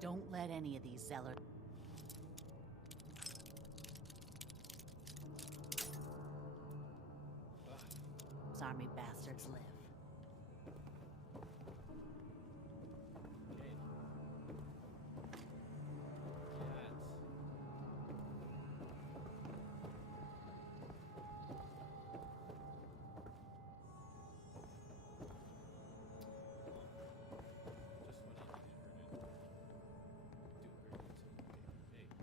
Don't let any of these Zeller army bastards live. Okay. Just what I needed.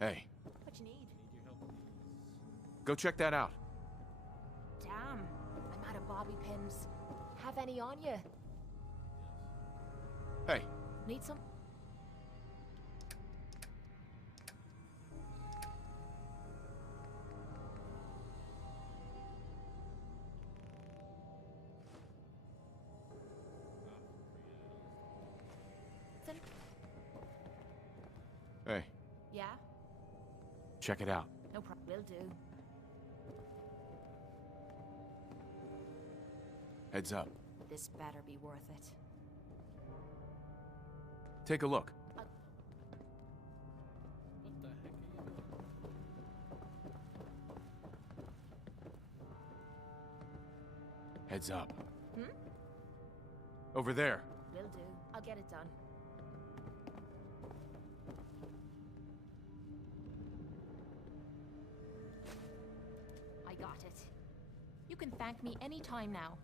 Hey, What you need? Need your help, please. go check that out. Damn, I'm out of bobby pins. Have any on you? Yes. Hey, Need some? Then- hey, Yeah? check it out. No problem. Will do. Heads up. This better be worth it. Take a look. What the heck are you doing? Heads up. Hmm? Over there. Will do. I'll get it done. I got it. You can thank me any time now.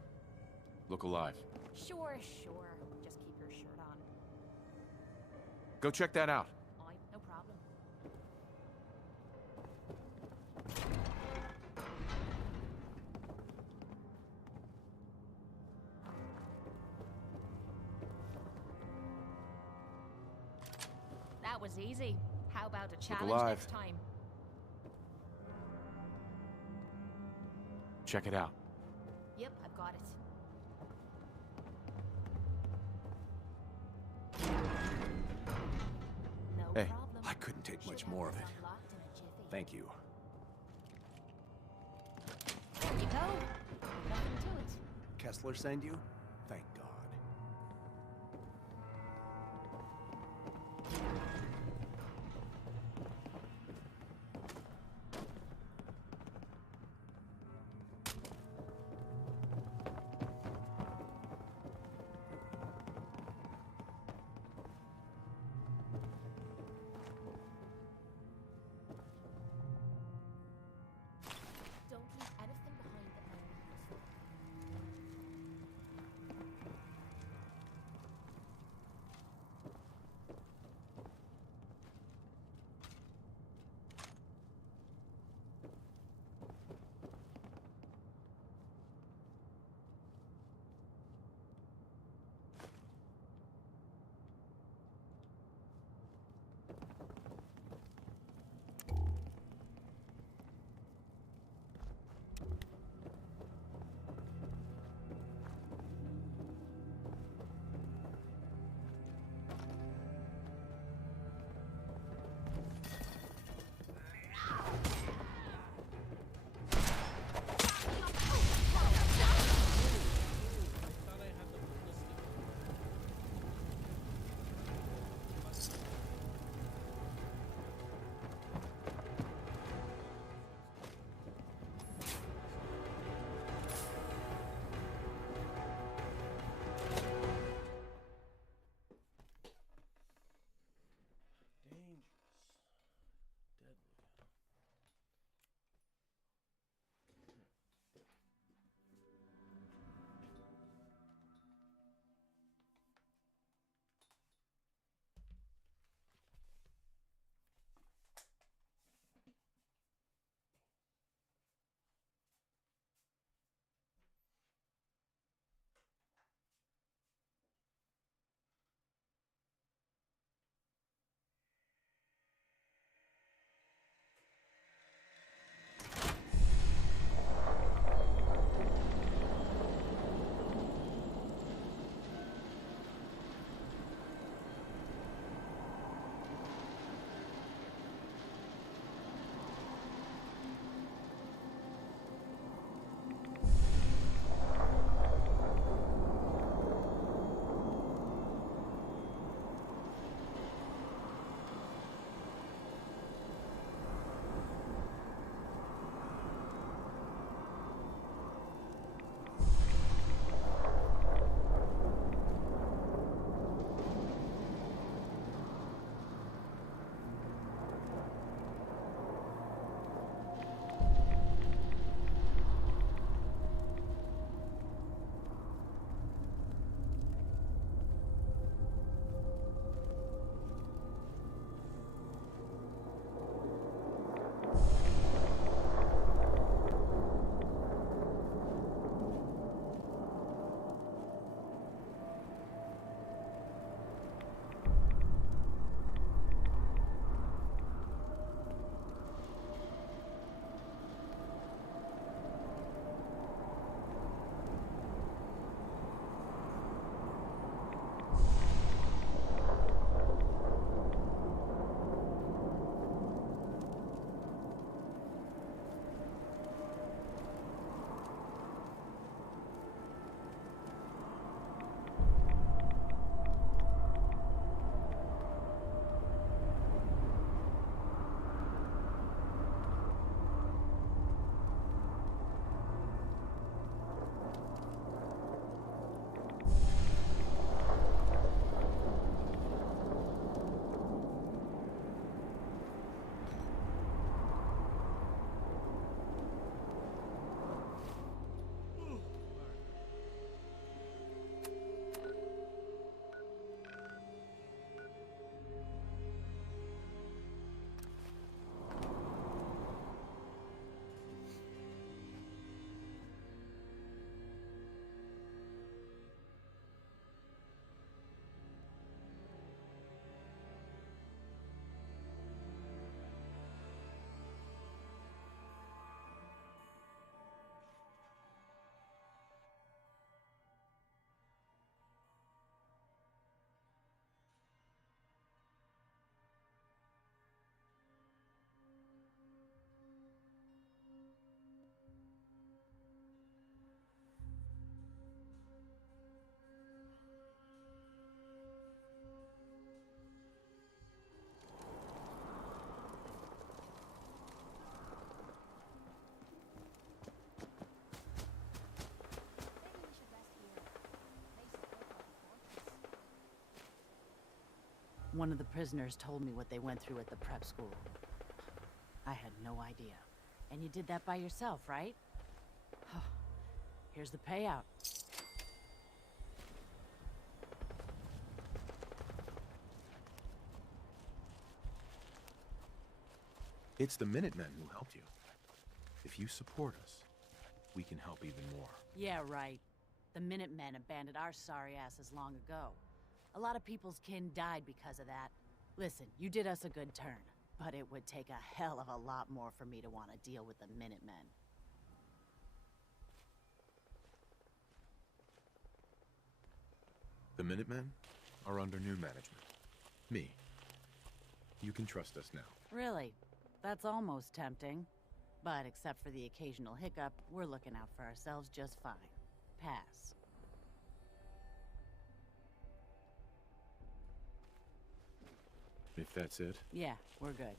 Look alive. Sure, sure. Just keep your shirt on. Go check that out. No problem. That was easy. How about a challenge alive. next time? Check it out. Yep, I've got it. No Hey, problem. I couldn't take much Should more have of this it. unlocked in a jiffy. Thank you. There you go. Nothing to it. Kessler send you? Thank God. Don't leave anything behind that may be useful. One of the prisoners told me what they went through at the prep school. I had no idea. And you did that by yourself, right? Here's the payout. It's the Minutemen who helped you. If you support us, we can help even more. Yeah, right. The Minutemen abandoned our sorry asses long ago. A lot of people's kin died because of that. Listen, you did us a good turn, but it would take a hell of a lot more for me to want to deal with the Minutemen. The Minutemen are under new management. Me. You can trust us now. Really? That's almost tempting. But except for the occasional hiccup, we're looking out for ourselves just fine. Pass. If that's it. Yeah, we're good.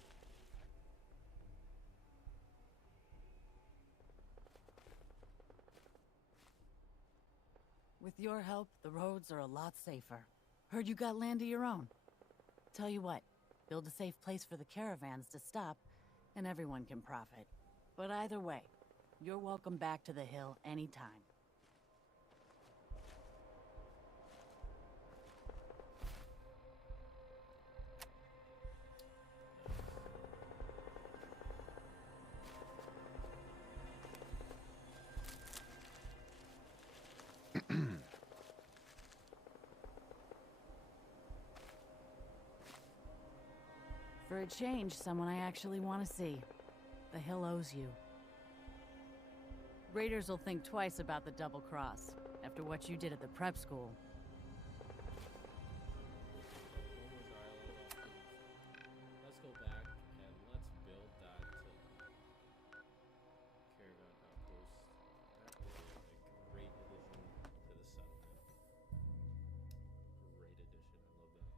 With your help, the roads are a lot safer. Heard you got land of your own. Tell you what, build a safe place for the caravans to stop, and everyone can profit. But either way, you're welcome back to the hill anytime. For a change, someone I actually want to see. The hill owes you. Raiders will think twice about the double cross, after what you did at the prep school. Let's go back and let's build that caravan outpost. That would be a great addition to the settlement. Great addition. I love that.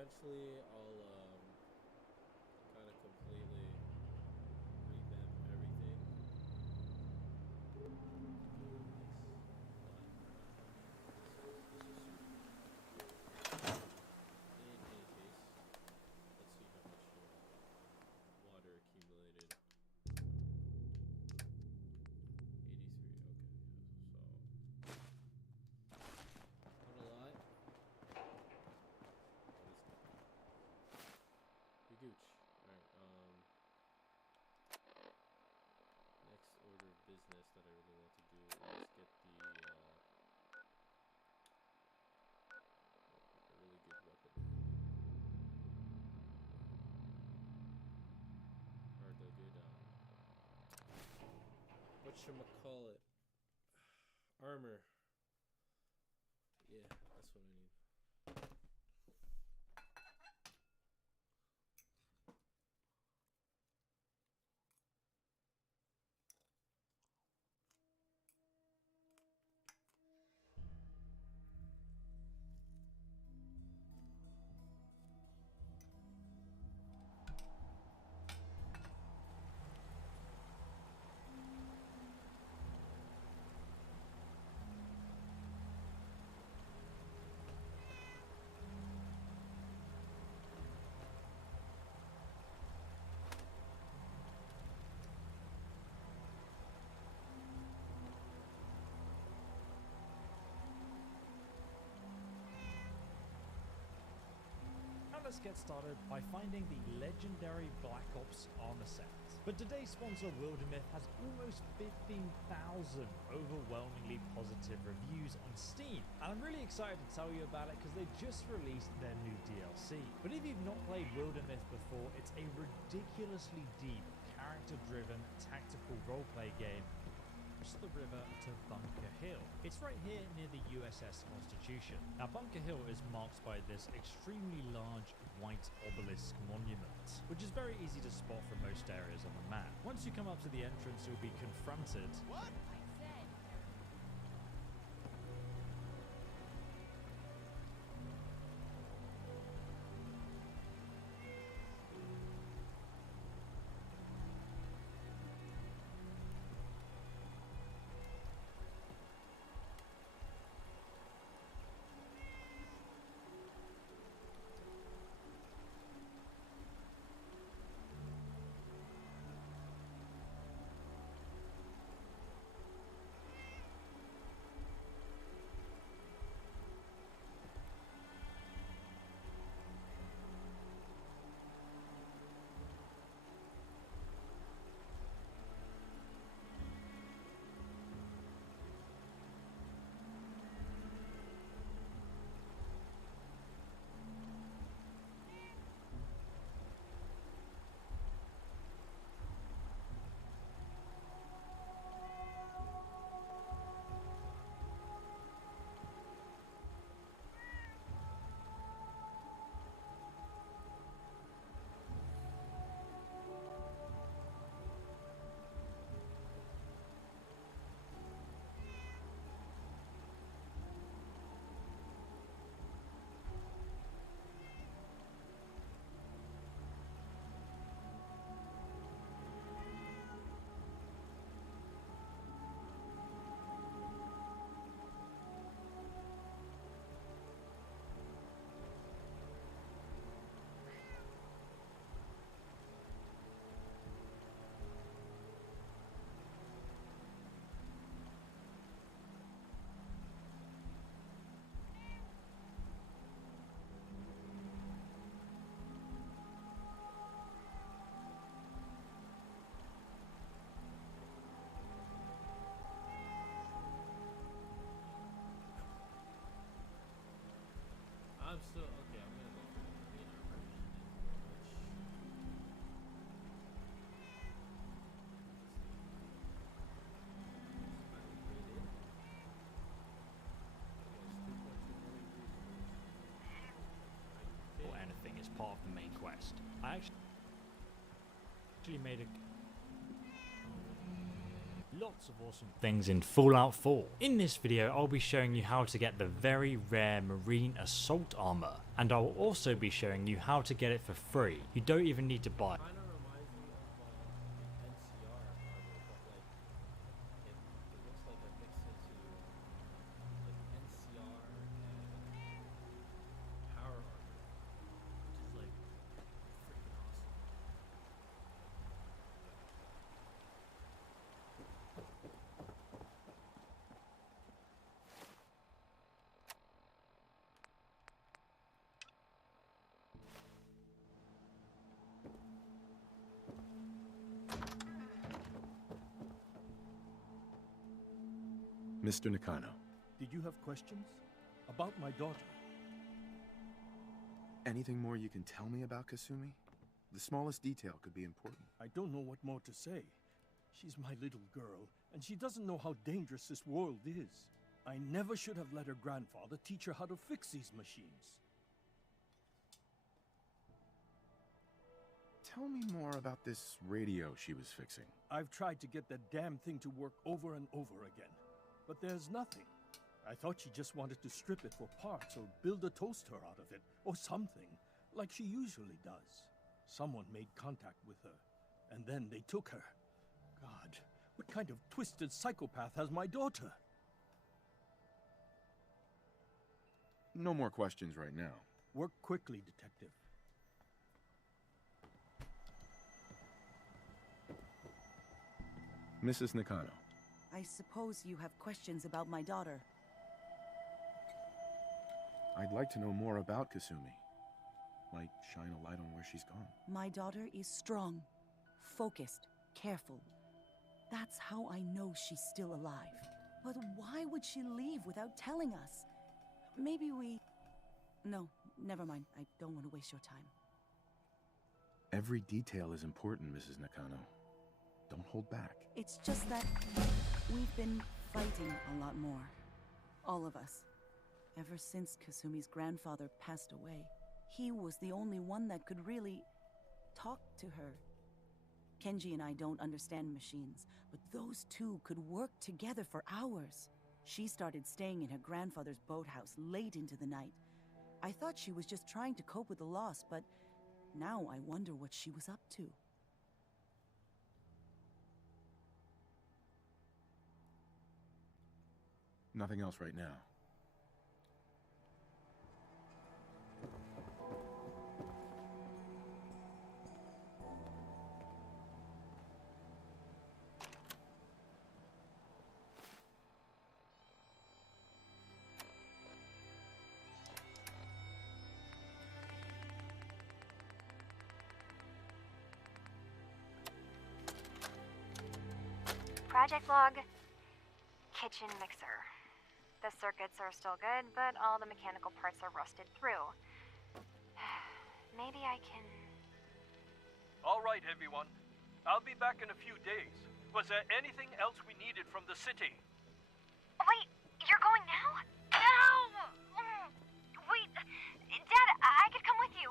Eventually, I'll kind of completely revamp everything. In any case, let's see how much water accumulated. 83. Okay, so not a lot. What is that? We gooch. Alright, next order of business that I really want to do is get the a really good weapon. Or the good whatchamacallit, armor. Yeah, that's what I need. Now let's get started by finding the legendary Black Ops armor set. But today's sponsor Wildermyth has almost 15,000 overwhelmingly positive reviews on Steam, and I'm really excited to tell you about it because they just released their new DLC. But if you've not played Wildermyth before, it's a ridiculously deep, character-driven, tactical roleplay game across the river to Bunker Hill. It's right here near the USS Constitution. Now, Bunker Hill is marked by this extremely large white obelisk monument, which is very easy to spot from most areas on the map. Once you come up to the entrance, you'll be confronted I'm still okay. I'm gonna go for the green armor, or anything as part of the main quest. I actually made a lots of awesome things in Fallout 4. In this video, I'll be showing you how to get the very rare Marine Assault Armor, and I'll also be showing you how to get it for free. You don't even need to buy it. Kind of reminds me of the NCR armor, but like it looks like a mix into like NCR and power armor, which is like freaking awesome. Mr. Nakano, Did you have questions? About my daughter? anything more you can tell me about Kasumi? The smallest detail could be important. I don't know what more to say. She's my little girl, and she doesn't know how dangerous this world is. I never should have let her grandfather teach her how to fix these machines. Tell me more about this radio she was fixing. I've tried to get that damn thing to work over and over again, but there's nothing. I thought she just wanted to strip it for parts or build a toaster out of it, or something, like she usually does. Someone made contact with her, and then they took her. God, what kind of twisted psychopath has my daughter? No more questions right now. Work quickly, Detective. Mrs. Nakano, I suppose you have questions about my daughter. I'd like to know more about Kasumi. Might shine a light on where she's gone. My daughter is strong, focused, careful. That's how I know she's still alive. But why would she leave without telling us? Maybe we... No, never mind. I don't want to waste your time. Every detail is important, Mrs. Nakano. Don't hold back. It's just that we've been fighting a lot more. All of us. Ever since Kasumi's grandfather passed away, he was the only one that could really talk to her. Kenji and I don't understand machines, but those two could work together for hours. She started staying in her grandfather's boathouse late into the night. I thought she was just trying to cope with the loss, but now I wonder what she was up to. Nothing else right now. Project log. Kitchen mixer. The circuits are still good, but all the mechanical parts are rusted through. Maybe I can... All right, everyone. I'll be back in a few days. Was there anything else we needed from the city? Wait, you're going now? No! Wait, Dad, I could come with you.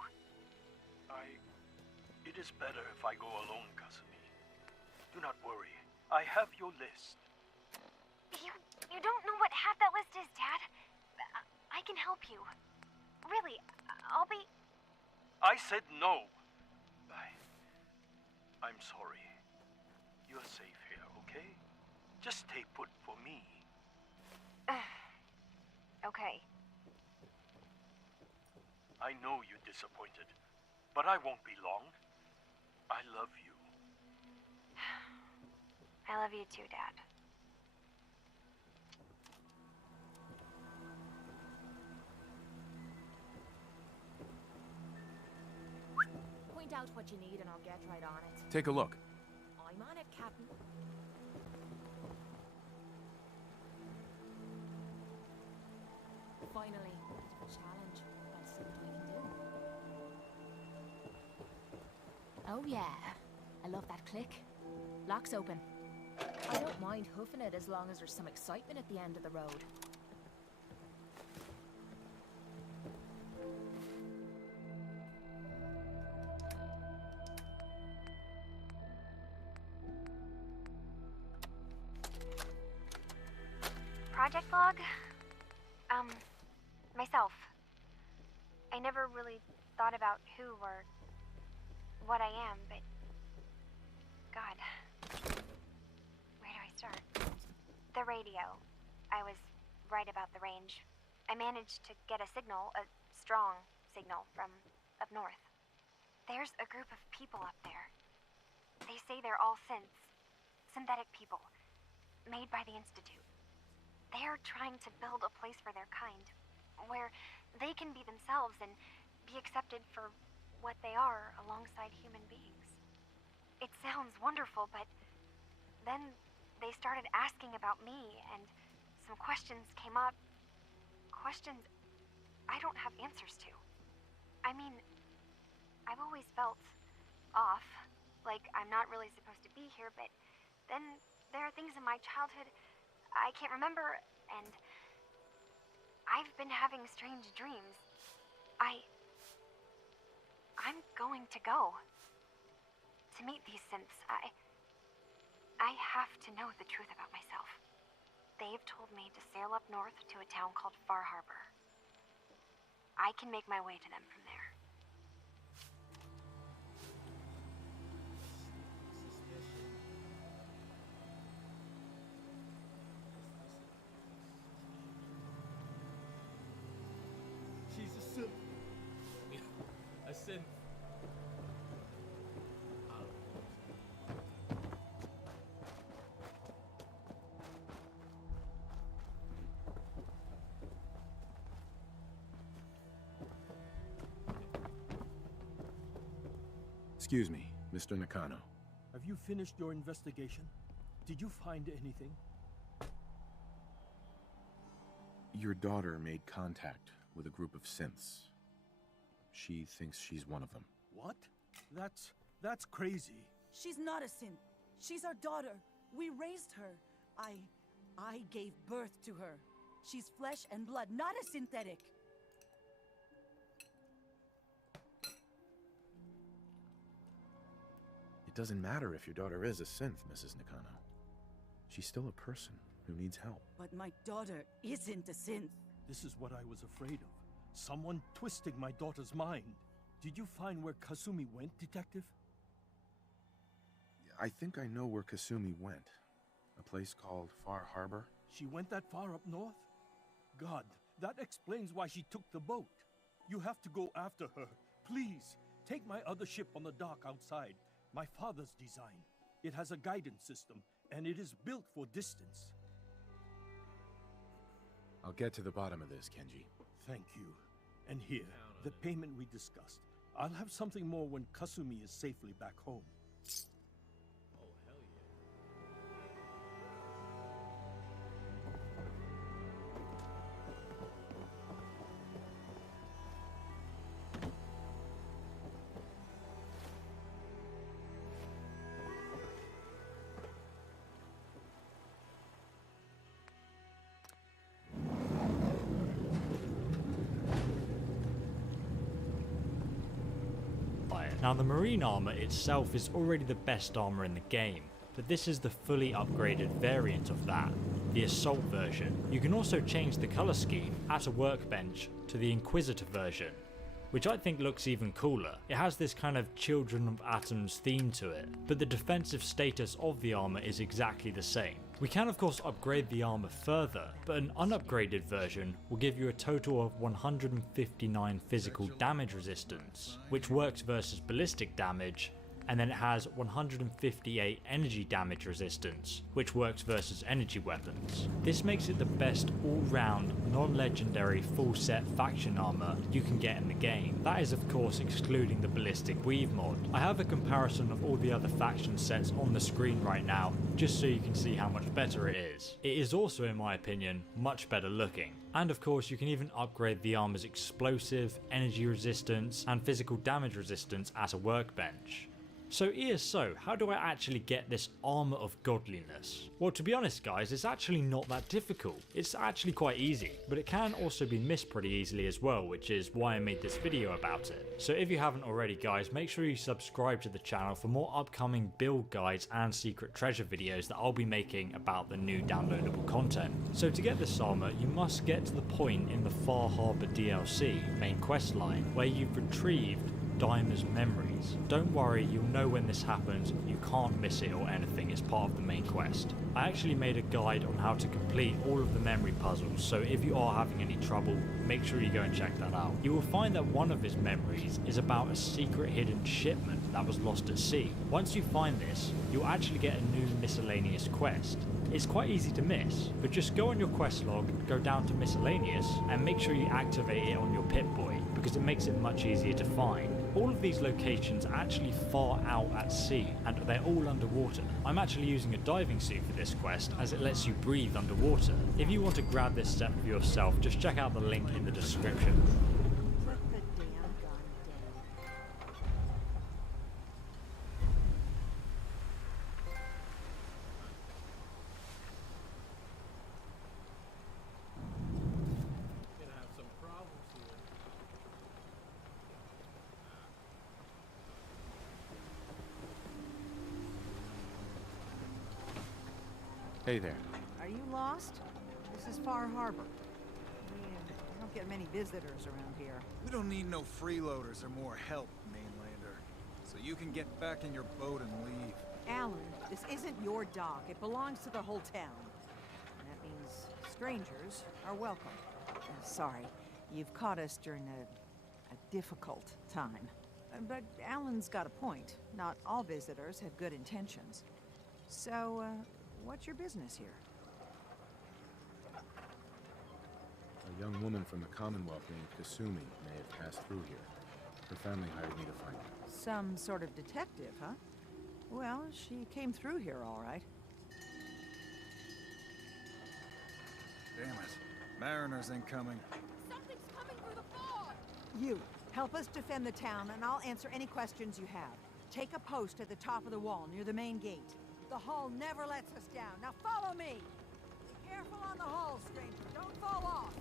It is better if I go alone, Kasumi. Do not worry. I have your list. You don't know what half that list is, Dad. I can help you. Really, I'll be... I said no. I'm sorry. You're safe here, okay? Just stay put for me. Okay. I know you're disappointed, but I won't be long. I love you. I love you too, Dad. Point out what you need and I'll get right on it. Take a look. I'm on it, Captain. Finally, a challenge. Let's see what we can do. Oh yeah, I love that click. Lock's open. I don't mind hoofing it as long as there's some excitement at the end of the road. project log? Myself. I never really thought about who or what I am, but... God. Where do I start? The radio. I was right about the range. I managed to get a signal, a strong signal, from up north. There's a group of people up there. They say they're all synths. Synthetic people. Made by the Institute. They're trying to build a place for their kind, where they can be themselves and be accepted for what they are alongside human beings. It sounds wonderful, but then they started asking about me, and some questions came up. Questions I don't have answers to. I mean, I've always felt off, like I'm not really supposed to be here, but then there are things in my childhood I can't remember, and I've been having strange dreams. I'm going to go. To meet these synths, I have to know the truth about myself. They've told me to sail up north to a town called Far Harbor. I can make my way to them from there. She's a synth. A synth. Excuse me, Mr. Nakano. Have you finished your investigation? Did you find anything? Your daughter made contact with a group of synths. She thinks she's one of them. What? That's crazy. She's not a synth. She's our daughter. We raised her. I gave birth to her. She's flesh and blood, not a synthetic. It doesn't matter if your daughter is a synth, Mrs. Nakano. She's still a person who needs help. But my daughter isn't a synth. This is what I was afraid of. Someone twisting my daughter's mind. Did you find where Kasumi went, Detective? I think I know where Kasumi went. A place called Far Harbor. She went that far up north? God, that explains why she took the boat. You have to go after her. Please, take my other ship on the dock outside. My father's design. It has a guidance system, and it is built for distance. I'll get to the bottom of this, Kenji. Thank you. And here, the payment we discussed. I'll have something more when Kasumi is safely back home. Oh, hell yeah. Now the marine armor itself is already the best armor in the game, but this is the fully upgraded variant of that, the assault version. You can also change the color scheme at a workbench to the Inquisitor version, which I think looks even cooler. It has this kind of Children of Atoms theme to it, but the defensive status of the armor is exactly the same. We can of course upgrade the armor further, but an unupgraded version will give you a total of 159 physical damage resistance, which works versus ballistic damage, and then it has 158 energy damage resistance, which works versus energy weapons. This makes it the best all-round, non-legendary full-set faction armor you can get in the game. That is of course excluding the ballistic weave mod. I have a comparison of all the other faction sets on the screen right now, just so you can see how much better it is. It is also, in my opinion, much better looking. And of course you can even upgrade the armor's explosive, energy resistance, and physical damage resistance at a workbench. So ESO, how do I actually get this armor of godliness? Well, to be honest guys, it's actually not that difficult. It's actually quite easy, but it can also be missed pretty easily as well, which is why I made this video about it. So if you haven't already guys, make sure you subscribe to the channel for more upcoming build guides and secret treasure videos that I'll be making about the new downloadable content. So to get this armor, you must get to the point in the Far Harbor DLC main quest line where you've retrieved Daima's memories. Don't worry, you'll know when this happens, you can't miss it or anything, it's part of the main quest. I actually made a guide on how to complete all of the memory puzzles, so if you are having any trouble, make sure you go and check that out. You will find that one of his memories is about a secret hidden shipment that was lost at sea. Once you find this, you'll actually get a new miscellaneous quest. It's quite easy to miss, but just go on your quest log, go down to miscellaneous, and make sure you activate it on your Pip-Boy, because it makes it much easier to find. All of these locations are actually far out at sea, and they're all underwater. I'm actually using a diving suit for this quest, as it lets you breathe underwater. If you want to grab this set for yourself, just check out the link in the description. Gonna have some problems here. Hey there. Are you lost? This is Far Harbor. We don't get many visitors around here. We don't need no freeloaders or more help, mainlander. So you can get back in your boat and leave. Alan, this isn't your dock. It belongs to the whole town. And that means strangers are welcome. Sorry, you've caught us during a difficult time. But Alan's got a point. Not all visitors have good intentions. So, what's your business here? A young woman from the Commonwealth named Kasumi may have passed through here. Her family hired me to find her. Some sort of detective, huh? Well, she came through here all right. Damn it. Mariners incoming. Something's coming through the fog! You, help us defend the town, and I'll answer any questions you have. Take a post at the top of the wall, near the main gate. The hull never lets us down. Now follow me! Be careful on the hull, stranger. Don't fall off.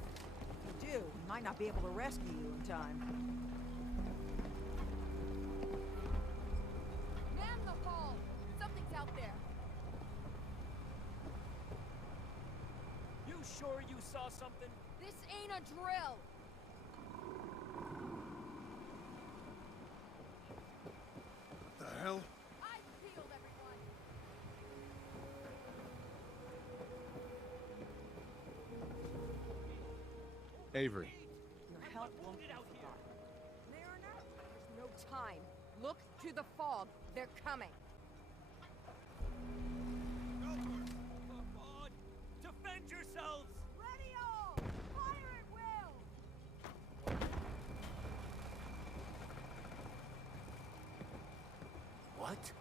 If you do, we might not be able to rescue you in time. Man the hull! Something's out there. You sure you saw something? This ain't a drill! The hell? Eyes peeled, everyone! Avery. Your help won't be forgotten. Mariner, there's no time. Look to the fog. They're coming. Come on! Defend yourselves! Ready all! Fire at will! What?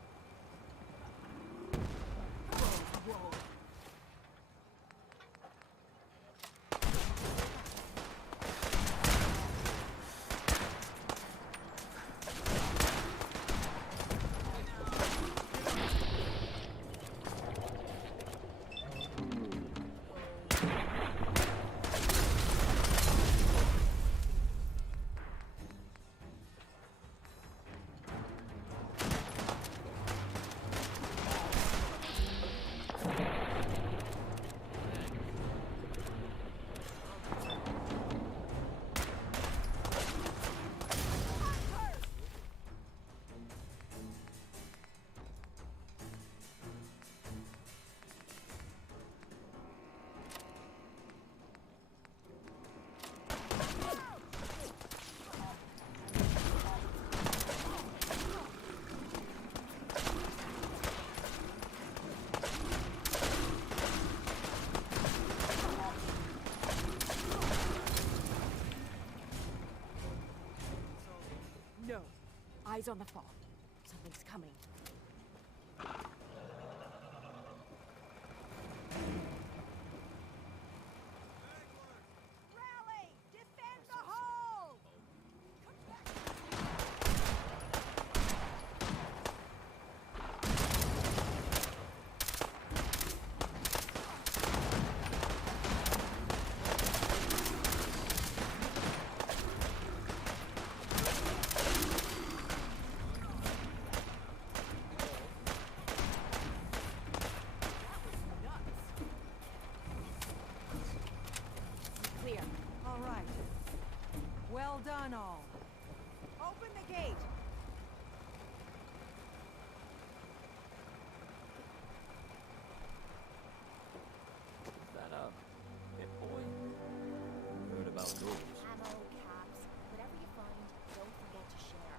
No. Eyes on the fog. Something's coming. Rally! Defend the hull! one all. Open the gate! Is that a Pip Boy? Heard about those. Ammo, caps, whatever you find, don't forget to share.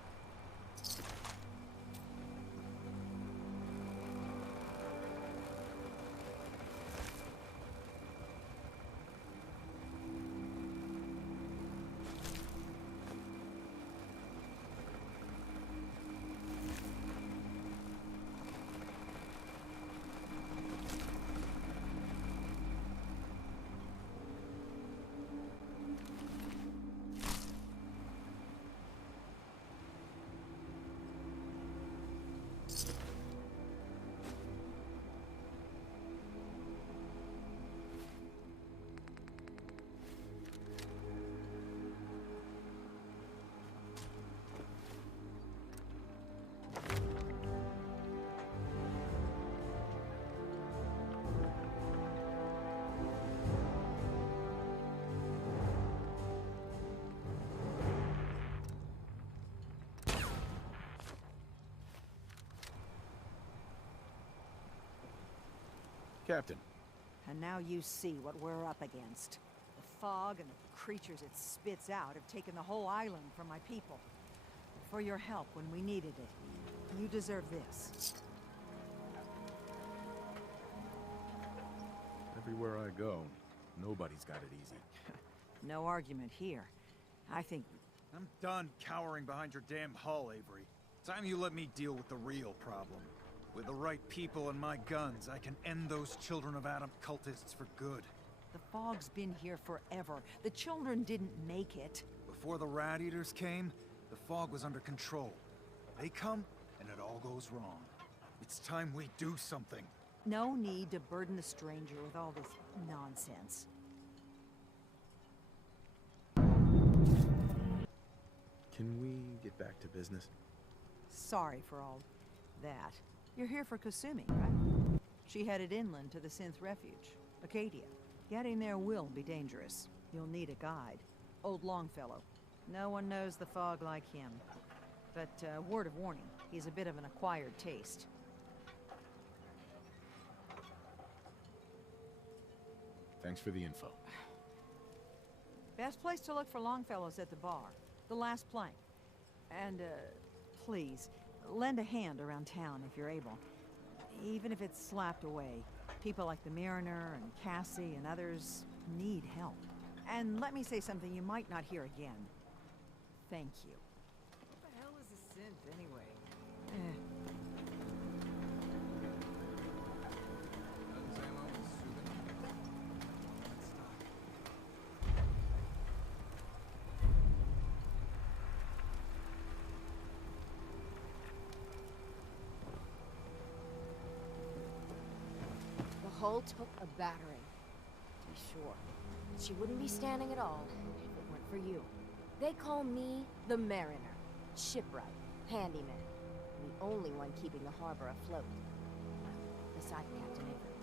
Captain. And now you see what we're up against. The fog and the creatures it spits out have taken the whole island from my people. For your help when we needed it, you deserve this. Everywhere I go, nobody's got it easy. No argument here. I think... I'm done cowering behind your damn hull, Avery. Time you let me deal with the real problem. With the right people and my guns, I can end those Children of Adam cultists for good. The fog's been here forever. The children didn't make it. Before the Rat Eaters came, the fog was under control. They come, and it all goes wrong. It's time we do something. No need to burden the stranger with all this nonsense. Can we get back to business? Sorry for all that. You're here for Kasumi, right? She headed inland to the Synth Refuge, Acadia. Getting there will be dangerous. You'll need a guide. Old Longfellow. No one knows the fog like him. But, word of warning, he's a bit of an acquired taste. Thanks for the info. Best place to look for Longfellow's at the bar. The last plank. And, please, lend a hand around town if you're able. Even if it's slapped away. People like the Mariner and Cassie and others need help. And let me say something you might not hear again. Thank you. What the hell is a synth, anyway? The hull took a battering, to be sure. She wouldn't be standing at all if it weren't for you. They call me the Mariner, shipwright, handyman, the only one keeping the harbor afloat. Beside Captain Avery.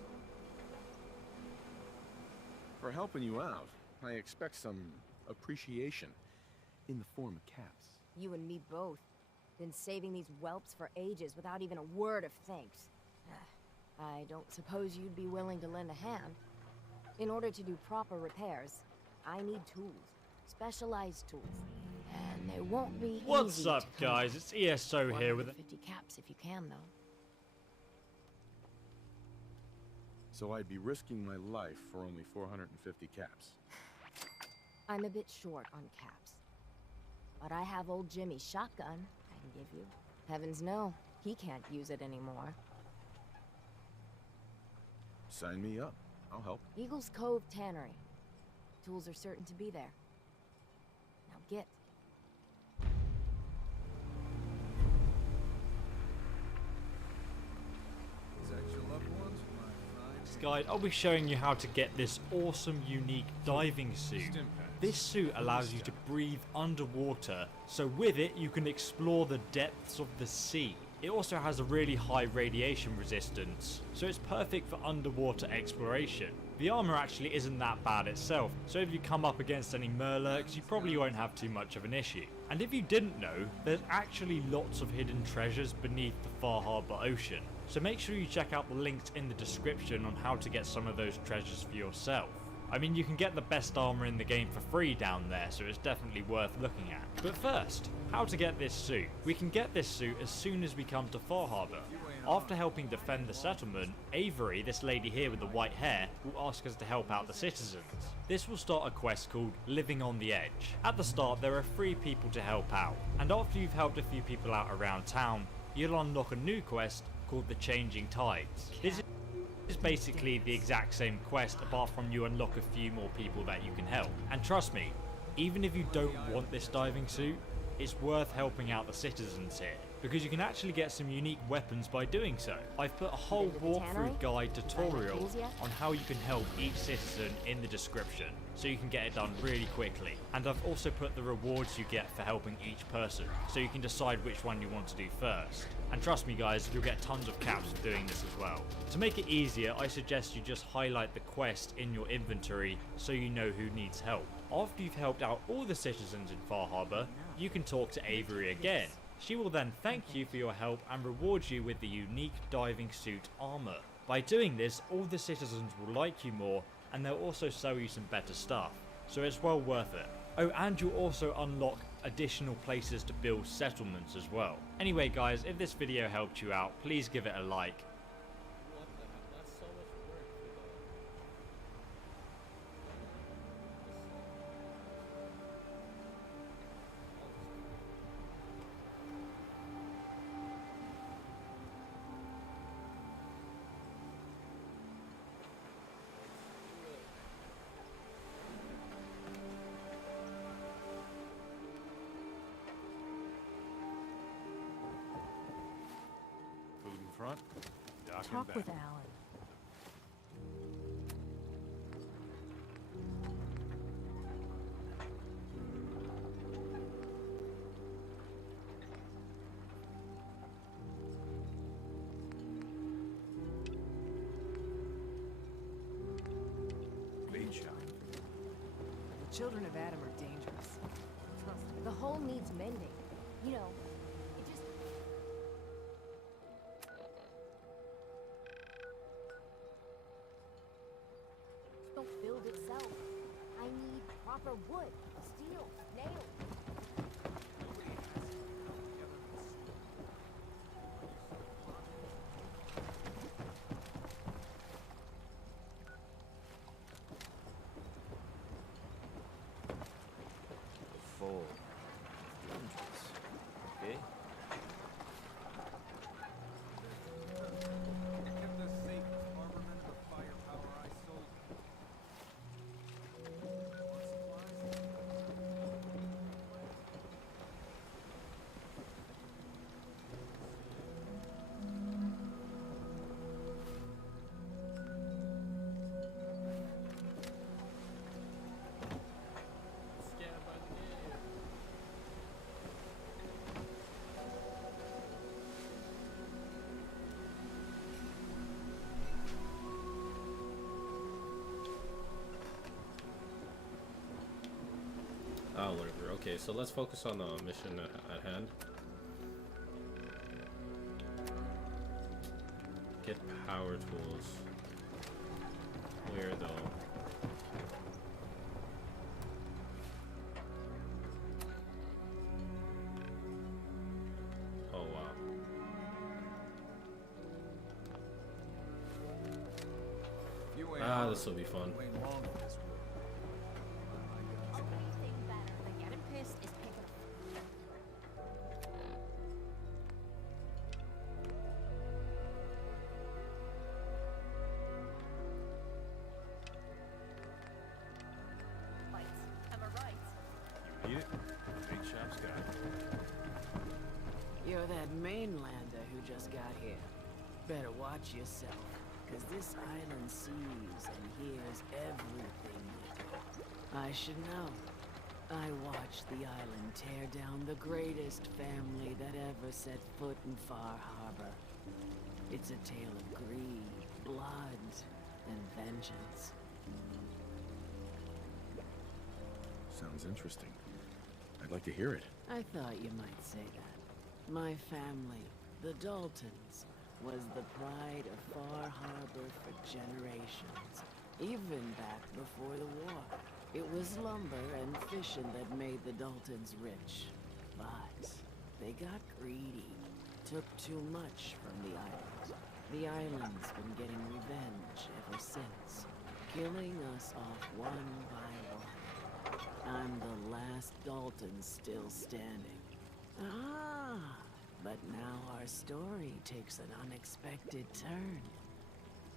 For helping you out, I expect some appreciation in the form of caps. You and me both. Been saving these whelps for ages without even a word of thanks. I don't suppose you'd be willing to lend a hand. In order to do proper repairs, I need tools. Specialized tools. And they won't be What's easy up, to come guys? It's ESO here with 50 caps if you can, though. So I'd be risking my life for only 450 caps. I'm a bit short on caps. But I have old Jimmy's shotgun I can give you. Heavens no, he can't use it anymore. Sign me up. I'll help. Eagles Cove Tannery. Tools are certain to be there. Now get. Is that your loved ones, my fine? this guide, I'll be showing you how to get this awesome, unique diving suit. This suit allows you to breathe underwater, so with it you can explore the depths of the sea. It also has a really high radiation resistance, so it's perfect for underwater exploration. The armor actually isn't that bad itself, so if you come up against any Murlocs, you probably won't have too much of an issue. And if you didn't know, there's actually lots of hidden treasures beneath the Far Harbor Ocean, so make sure you check out the links in the description on how to get some of those treasures for yourself. I mean, you can get the best armor in the game for free down there, so it's definitely worth looking at. But first, how to get this suit. We can get this suit as soon as we come to Far Harbor. After helping defend the settlement, Avery, this lady here with the white hair, will ask us to help out the citizens. This will start a quest called Living on the Edge. At the start, there are 3 people to help out, and after you've helped a few people out around town, you'll unlock a new quest called the Changing Tides. This is basically the exact same quest, apart from you unlock a few more people that you can help. And trust me, even if you don't want this diving suit, it's worth helping out the citizens here, because you can actually get some unique weapons by doing so. I've put a whole walkthrough guide tutorial on how you can help each citizen in the description, so you can get it done really quickly. And I've also put the rewards you get for helping each person, so you can decide which one you want to do first. And trust me guys, you'll get tons of caps for doing this as well. To make it easier, I suggest you just highlight the quest in your inventory so you know who needs help. After you've helped out all the citizens in Far Harbor, you can talk to Avery again. She will then thank you for your help and reward you with the unique diving suit armor. By doing this, all the citizens will like you more, and they'll also sell you some better stuff, so it's well worth it. Oh, and you'll also unlock additional places to build settlements as well. Anyway guys, if this video helped you out, please give it a like. What the hell? That's so much work for the... Food in front, dock in Talk back. with Alan. Clean shot. The children of Adam are dangerous. Trust me. The hull needs mending. You know, it just... don't build itself. I need proper wood, steel, nails. Full. Dangerous. Okay. Kept us safe, armament, the firepower I sold. Scared by the game. Ah, whatever. Okay, so let's focus on the mission at hand. Get power tools. Where though? Oh wow. Ah, this will be fun. Anything better than getting pissed is picking fights. Am I right? You need it? Paint shop's got it. You're that mainlander who just got here. Better watch yourself, cause this island sees and hears everything you do. I should know. I watched the island tear down the greatest family that ever set foot in Far Harbor. It's a tale of greed, blood, and vengeance. Sounds interesting. I'd like to hear it. I thought you might say that. My family, the Daltons, was the pride of Far Harbor for generations, even back before the war. It was lumber and fishing that made the Daltons rich. But they got greedy, took too much from the island. The island's been getting revenge ever since, killing us off one by one. I'm the last Dalton still standing. Ah, but now our story takes an unexpected turn.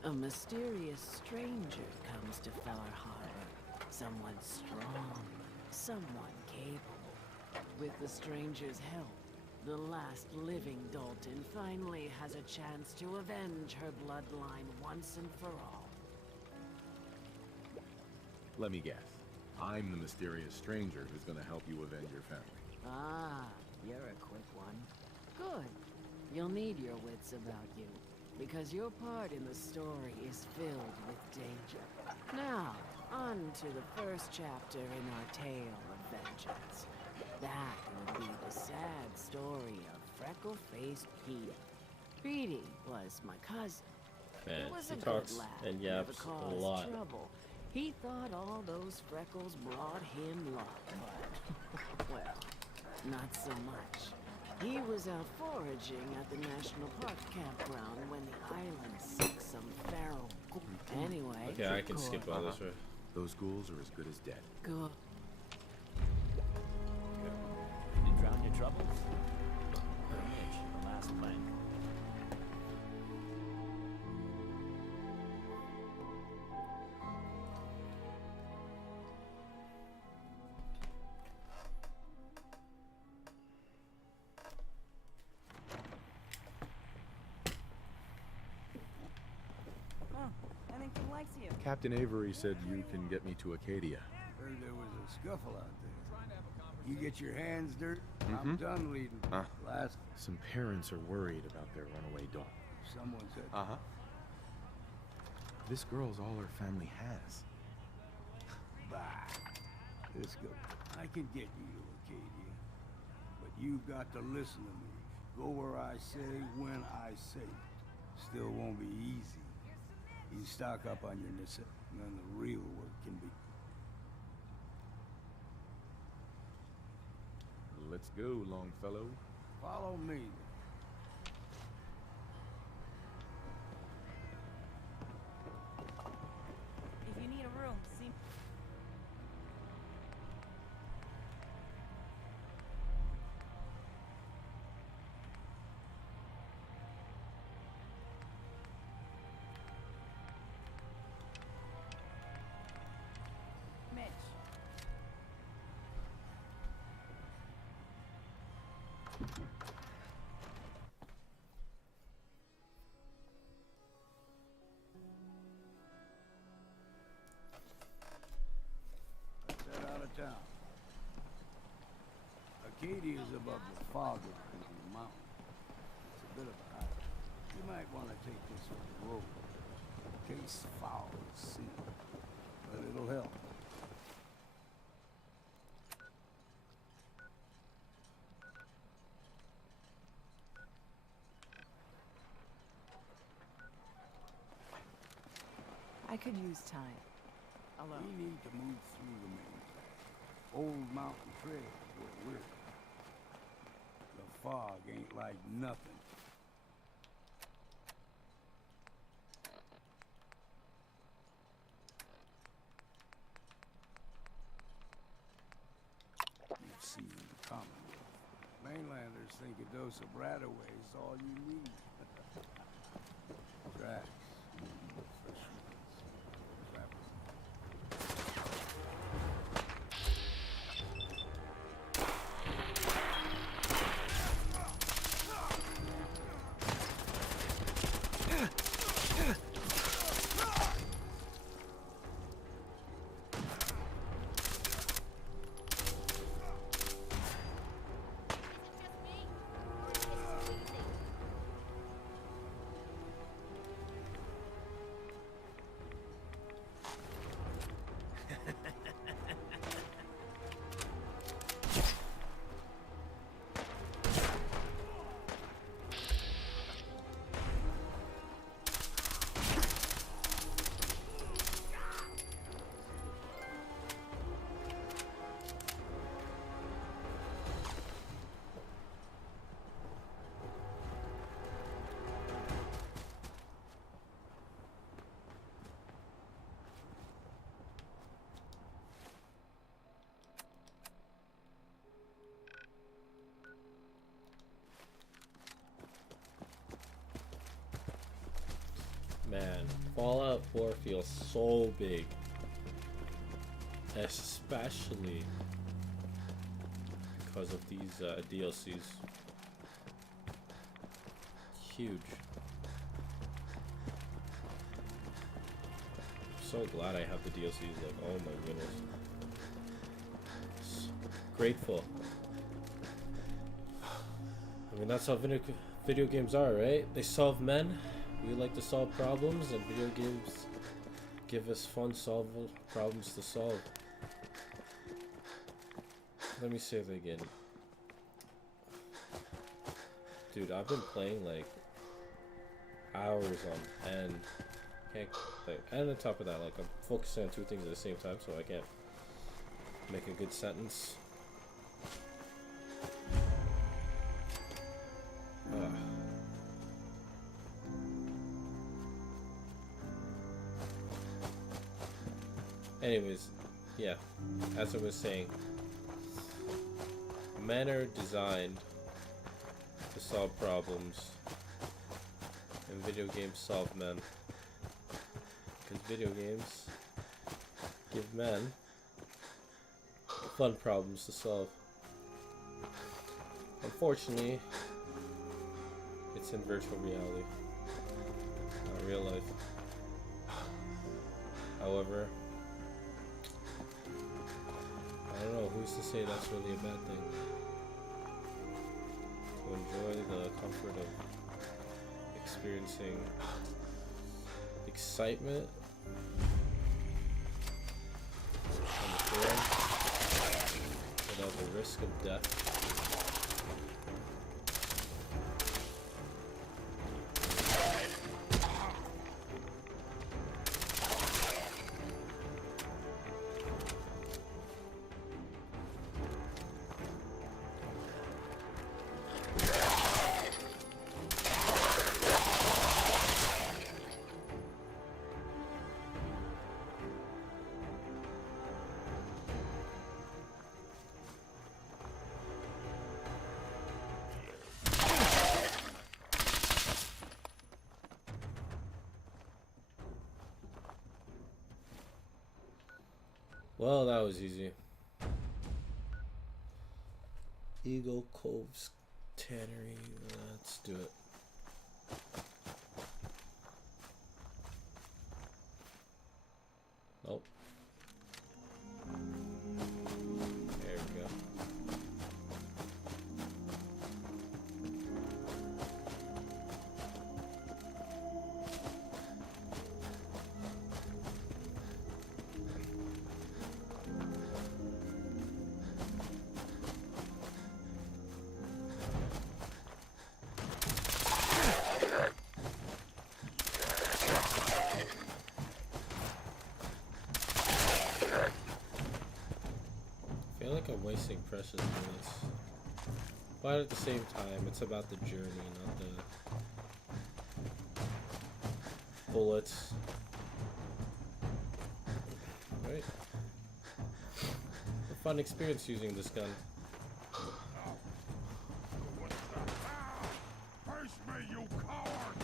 A mysterious stranger comes to Far Harbor. Someone strong, someone capable. With the stranger's help, the last living Dalton finally has a chance to avenge her bloodline once and for all. Let me guess. I'm the mysterious stranger who's gonna help you avenge your family. Ah, you're a quick one. Good. You'll need your wits about you, because your part in the story is filled with danger. Now, on to the first chapter in our tale of vengeance. That will be the sad story of freckle-faced Petey. Petey was my cousin. Man, He was he a good talks lad, and never yaps a caused lot. trouble. He thought all those freckles brought him luck, but, well, not so much. He was out foraging at the National Park campground when the island sick some feral ghoul. Anyway, Okay, I can skip all this, right? Those ghouls are as good as dead. Good. You drown your troubles? Mitch, the last plank. Oh, I think he likes you. Captain Avery said you can get me to Acadia. Heard there was a scuffle out there. You get your hands dirty, I'm done leading. Last Some parents are worried about their runaway daughter. someone said. This girl's all her family has. Bah. Let's go. I can get you to Acadia, but you've got to listen to me. Go where I say, when I say. Still won't be easy. You stock up on your necessities, and then the real work can be. Let's go, Longfellow. Follow me. If you need a room, see. Mitch. Let's head out of town. Acadia is above the fog line on the mountain. It's a bit of a hike. You might want to take this road in case foul is seen, but it'll help. I could use time. Alone. We need to move through the main town. Old Mountain Trail is where we're. The fog ain't like nothing. You've seen the Commonwealth. Mainlanders think a dose of Bradaway is all you need. Tracks. Fresh ones. Trappers. Man, Fallout 4 feels so big. Especially because of these DLCs. Huge. I'm so glad I have the DLCs. Like, oh my goodness. Grateful. I mean, that's how video games are, right? They solve men. We like to solve problems, and video games give us fun solvable problems to solve. Let me say that again. Dude, I've been playing like hours on end. And on top of that, like I'm focusing on two things at the same time, so I can't make a good sentence. Anyways, yeah, as I was saying, men are designed to solve problems, and video games solve men. Because video games give men fun problems to solve. Unfortunately, it's in virtual reality, not real life. However, I don't know, who's to say that's really a bad thing? To enjoy the comfort of experiencing excitement and the thrill without the risk of death. Well, that was easy. Eagle Cove's Tannery. Let's do it. Nope. There we go. I feel like I'm wasting precious minutes, but at the same time, it's about the journey, not the bullets. Right? A fun experience using this gun. Face me, you coward!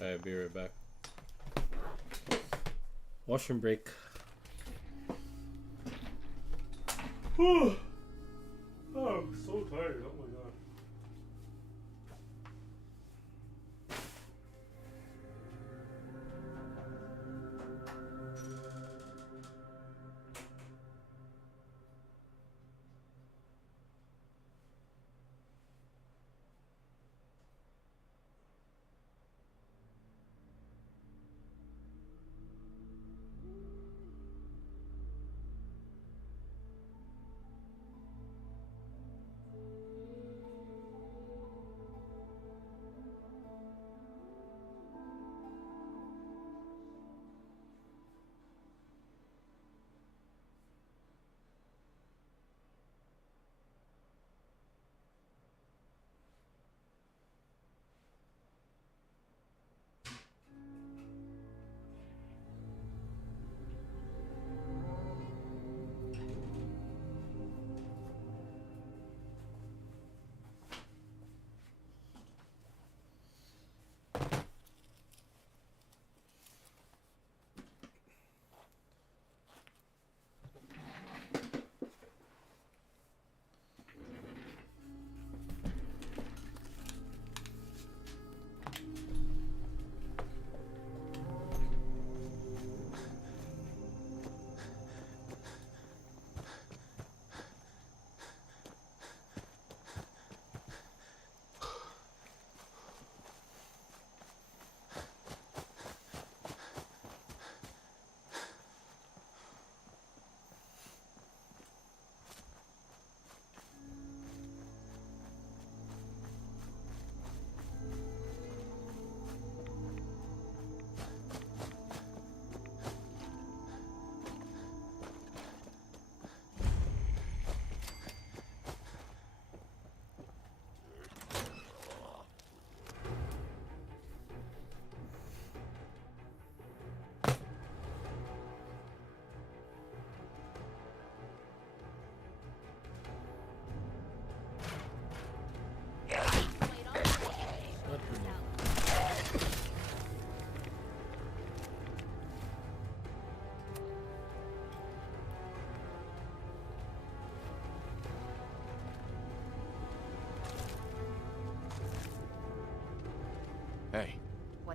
Alright, be right back. Washroom break. Oh, I'm so tired. Oh my god.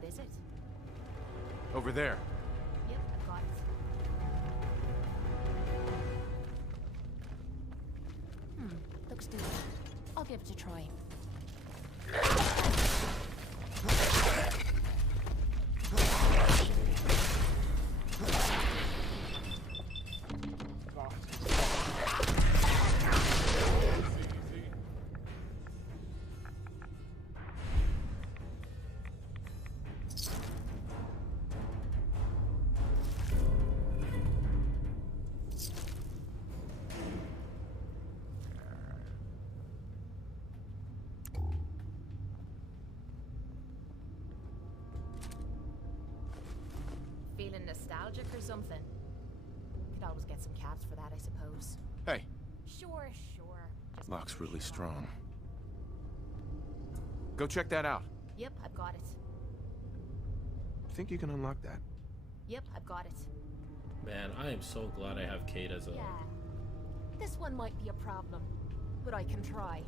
is it? Over there. Yep, I've got it. Looks doable. I'll give it a try. Feeling nostalgic or something? Could always get some cabs for that, I suppose. Hey. Sure. Just Lock's really strong. Go check that out. Yep, I've got it. Think you can unlock that? Yep, I've got it. Man, I am so glad I have Kate as a... Yeah. This one might be a problem, but I can try.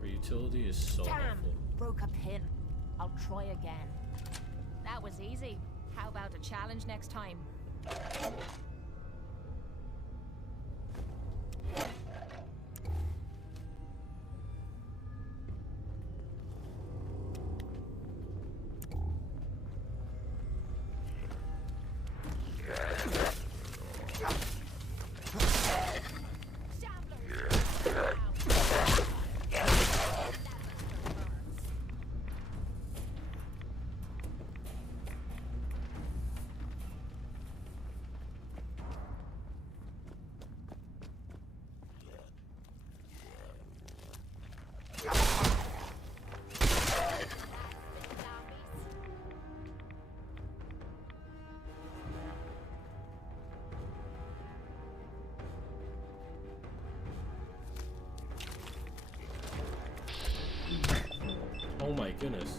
Her utility is so Damn! helpful. Broke a pin. I'll try again. That was easy. How about a challenge next time? Oh my goodness.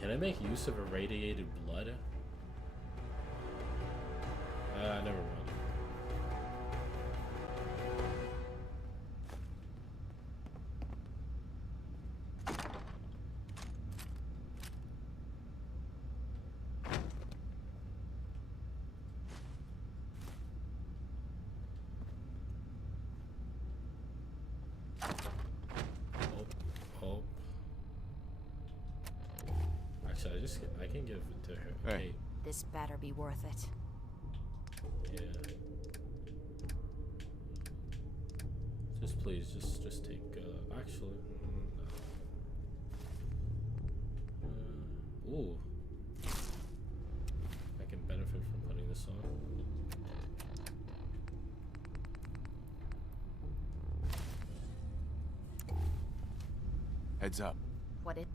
Can I make use of irradiated blood? Never mind. Actually, I can give it to her. Hey. This better be worth it. Yeah. Just please, just take. Actually, no. Ooh. I can benefit from putting this on. Heads up. What it?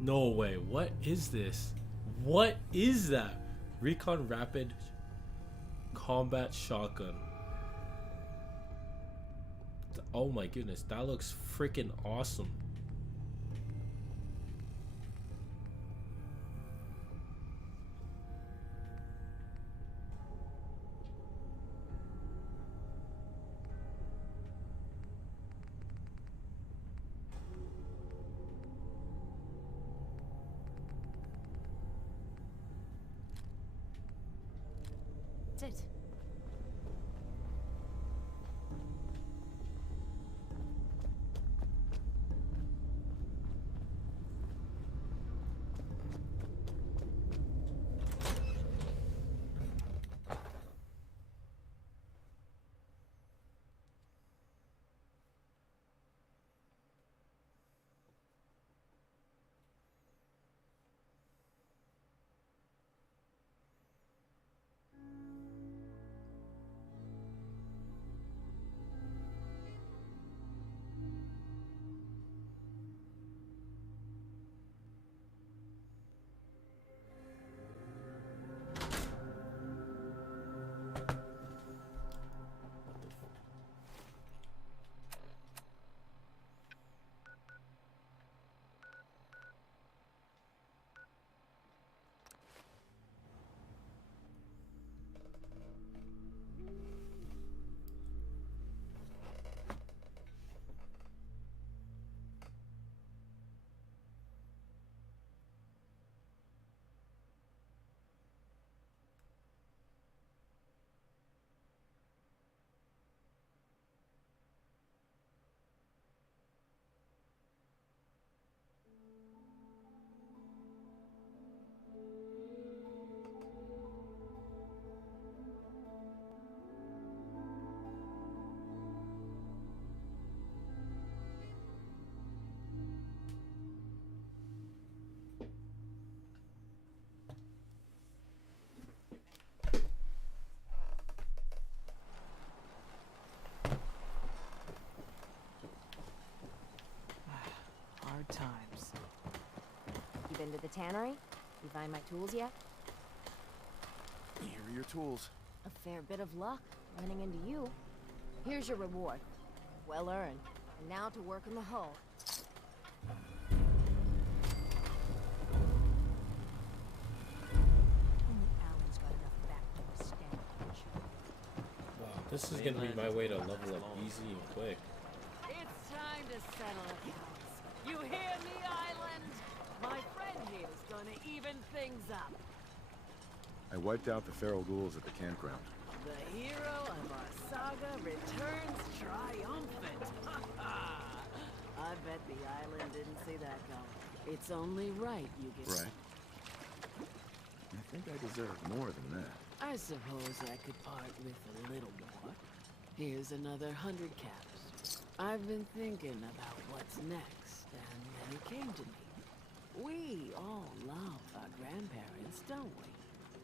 No way. What is this? What is that? Recon Rapid Combat Shotgun. Oh my goodness. That looks freaking awesome. That's it. caps. You been to the tannery? You find my tools yet? Here are your tools. A fair bit of luck running into you. Here's your reward. Well earned. And now to work on the hull. Wow, this is gonna be my way to level up easy and quick. It's time to settle accounts. You hear me, Island? My friend here's gonna even things up. I wiped out the feral ghouls at the campground. The hero of our saga returns triumphant. I bet the island didn't see that coming. It's only right you get... Right. I think I deserve more than that. I suppose I could part with a little more. Here's another 100 caps. I've been thinking about what's next, and then it came to me. We all love our grandparents, don't we?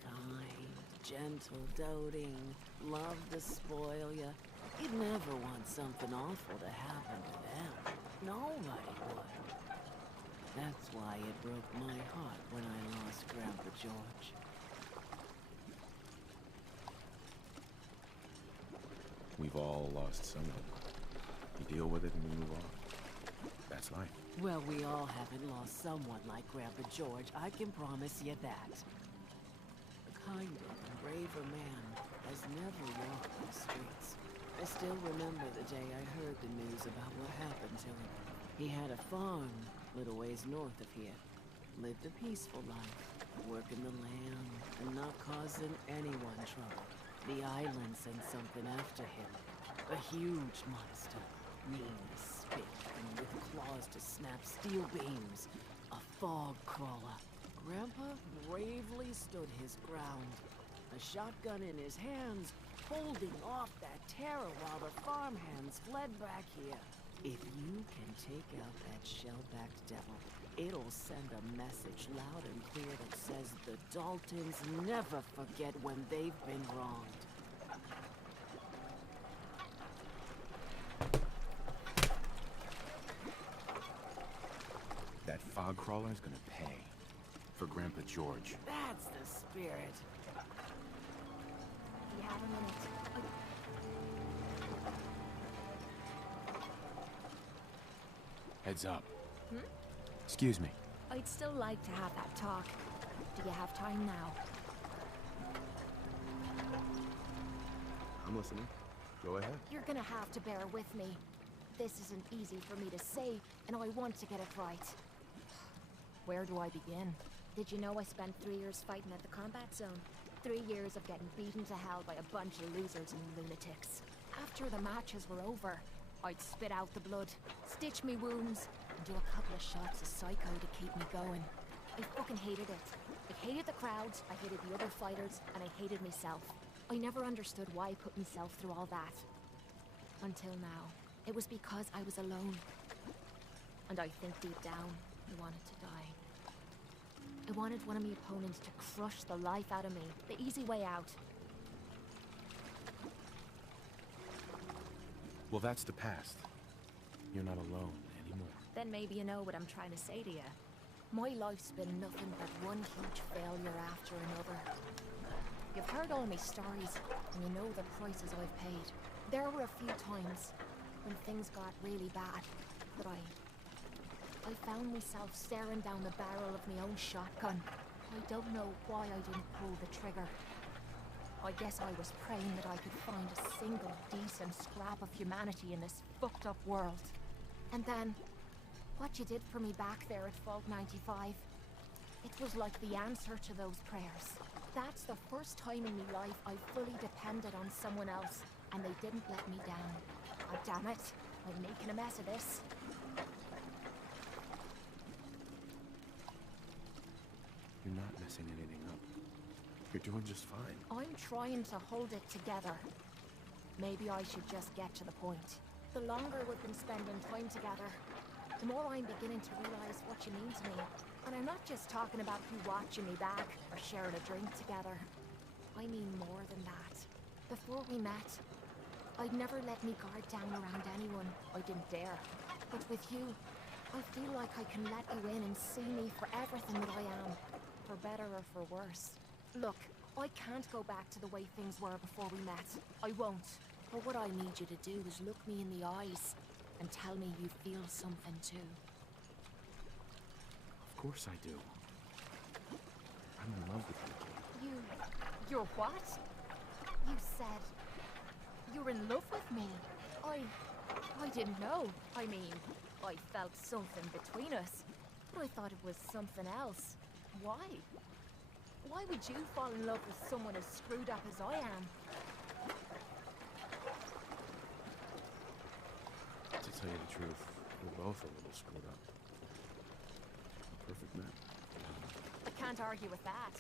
Kind, gentle, doting, love to spoil ya. You'd never want something awful to happen to them. Nobody would. That's why it broke my heart when I lost Grandpa George. We've all lost someone. We deal with it and we move on. That's life. Well, we all haven't lost someone like Grandpa George, I can promise you that. A kinder and braver man has never walked the streets. I still remember the day I heard the news about what happened to him. He had a farm, little ways north of here. Lived a peaceful life, working the land and not causing anyone trouble. The island sent something after him. A huge monster, mean as spit and with claws to snap steel beams. A fog crawler. Grandpa bravely stood his ground. A shotgun in his hands, holding off that terror while the farmhands fled back here. If you can take out that shell-backed devil, it'll send a message loud and clear that says the Daltons never forget when they've been wronged. That fog crawler's gonna pay. For Grandpa George. That's the spirit. You have a minute. Heads up. Hmm? Excuse me. I'd still like to have that talk. Do you have time now? I'm listening. Go ahead. You're gonna have to bear with me. This isn't easy for me to say, and I want to get it right. Where do I begin? Did you know I spent 3 years fighting at the combat zone? 3 years of getting beaten to hell by a bunch of losers and lunatics. After the matches were over, I'd spit out the blood, stitch me wounds, and do a couple of shots of Psycho to keep me going. I fucking hated it. I hated the crowds, I hated the other fighters, and I hated myself. I never understood why I put myself through all that. Until now. It was because I was alone. And I think deep down, I wanted to die. I wanted one of my opponents to crush the life out of me. The easy way out. Well, that's the past. You're not alone anymore. Then maybe you know what I'm trying to say to you. My life's been nothing but one huge failure after another. You've heard all my stories, and you know the prices I've paid. There were a few times when things got really bad that I found myself staring down the barrel of my own shotgun. I don't know why I didn't pull the trigger. I guess I was praying that I could find a single decent scrap of humanity in this fucked up world. And then, what you did for me back there at Vault 95, it was like the answer to those prayers. That's the first time in my life I fully depended on someone else, and they didn't let me down. Oh, damn it. I'm making a mess of this. You're not messing anything up. You're doing just fine. I'm trying to hold it together. Maybe I should just get to the point. The longer we've been spending time together, the more I'm beginning to realize what you mean to me. And I'm not just talking about you watching me back or sharing a drink together. I mean more than that. Before we met, I'd never let me guard down around anyone. I didn't dare. But with you, I feel like I can let you in and see me for everything that I am. For better or for worse. Look, I can't go back to the way things were before we met. I won't. But what I need you to do is look me in the eyes and tell me you feel something too. Of course I do. I'm in love with you. You're what? You said you're in love with me. I didn't know. I mean, I felt something between us, but I thought it was something else. Why? Why would you fall in love with someone as screwed up as I am? To tell you the truth, we're both a little screwed up. A perfect match. I can't argue with that.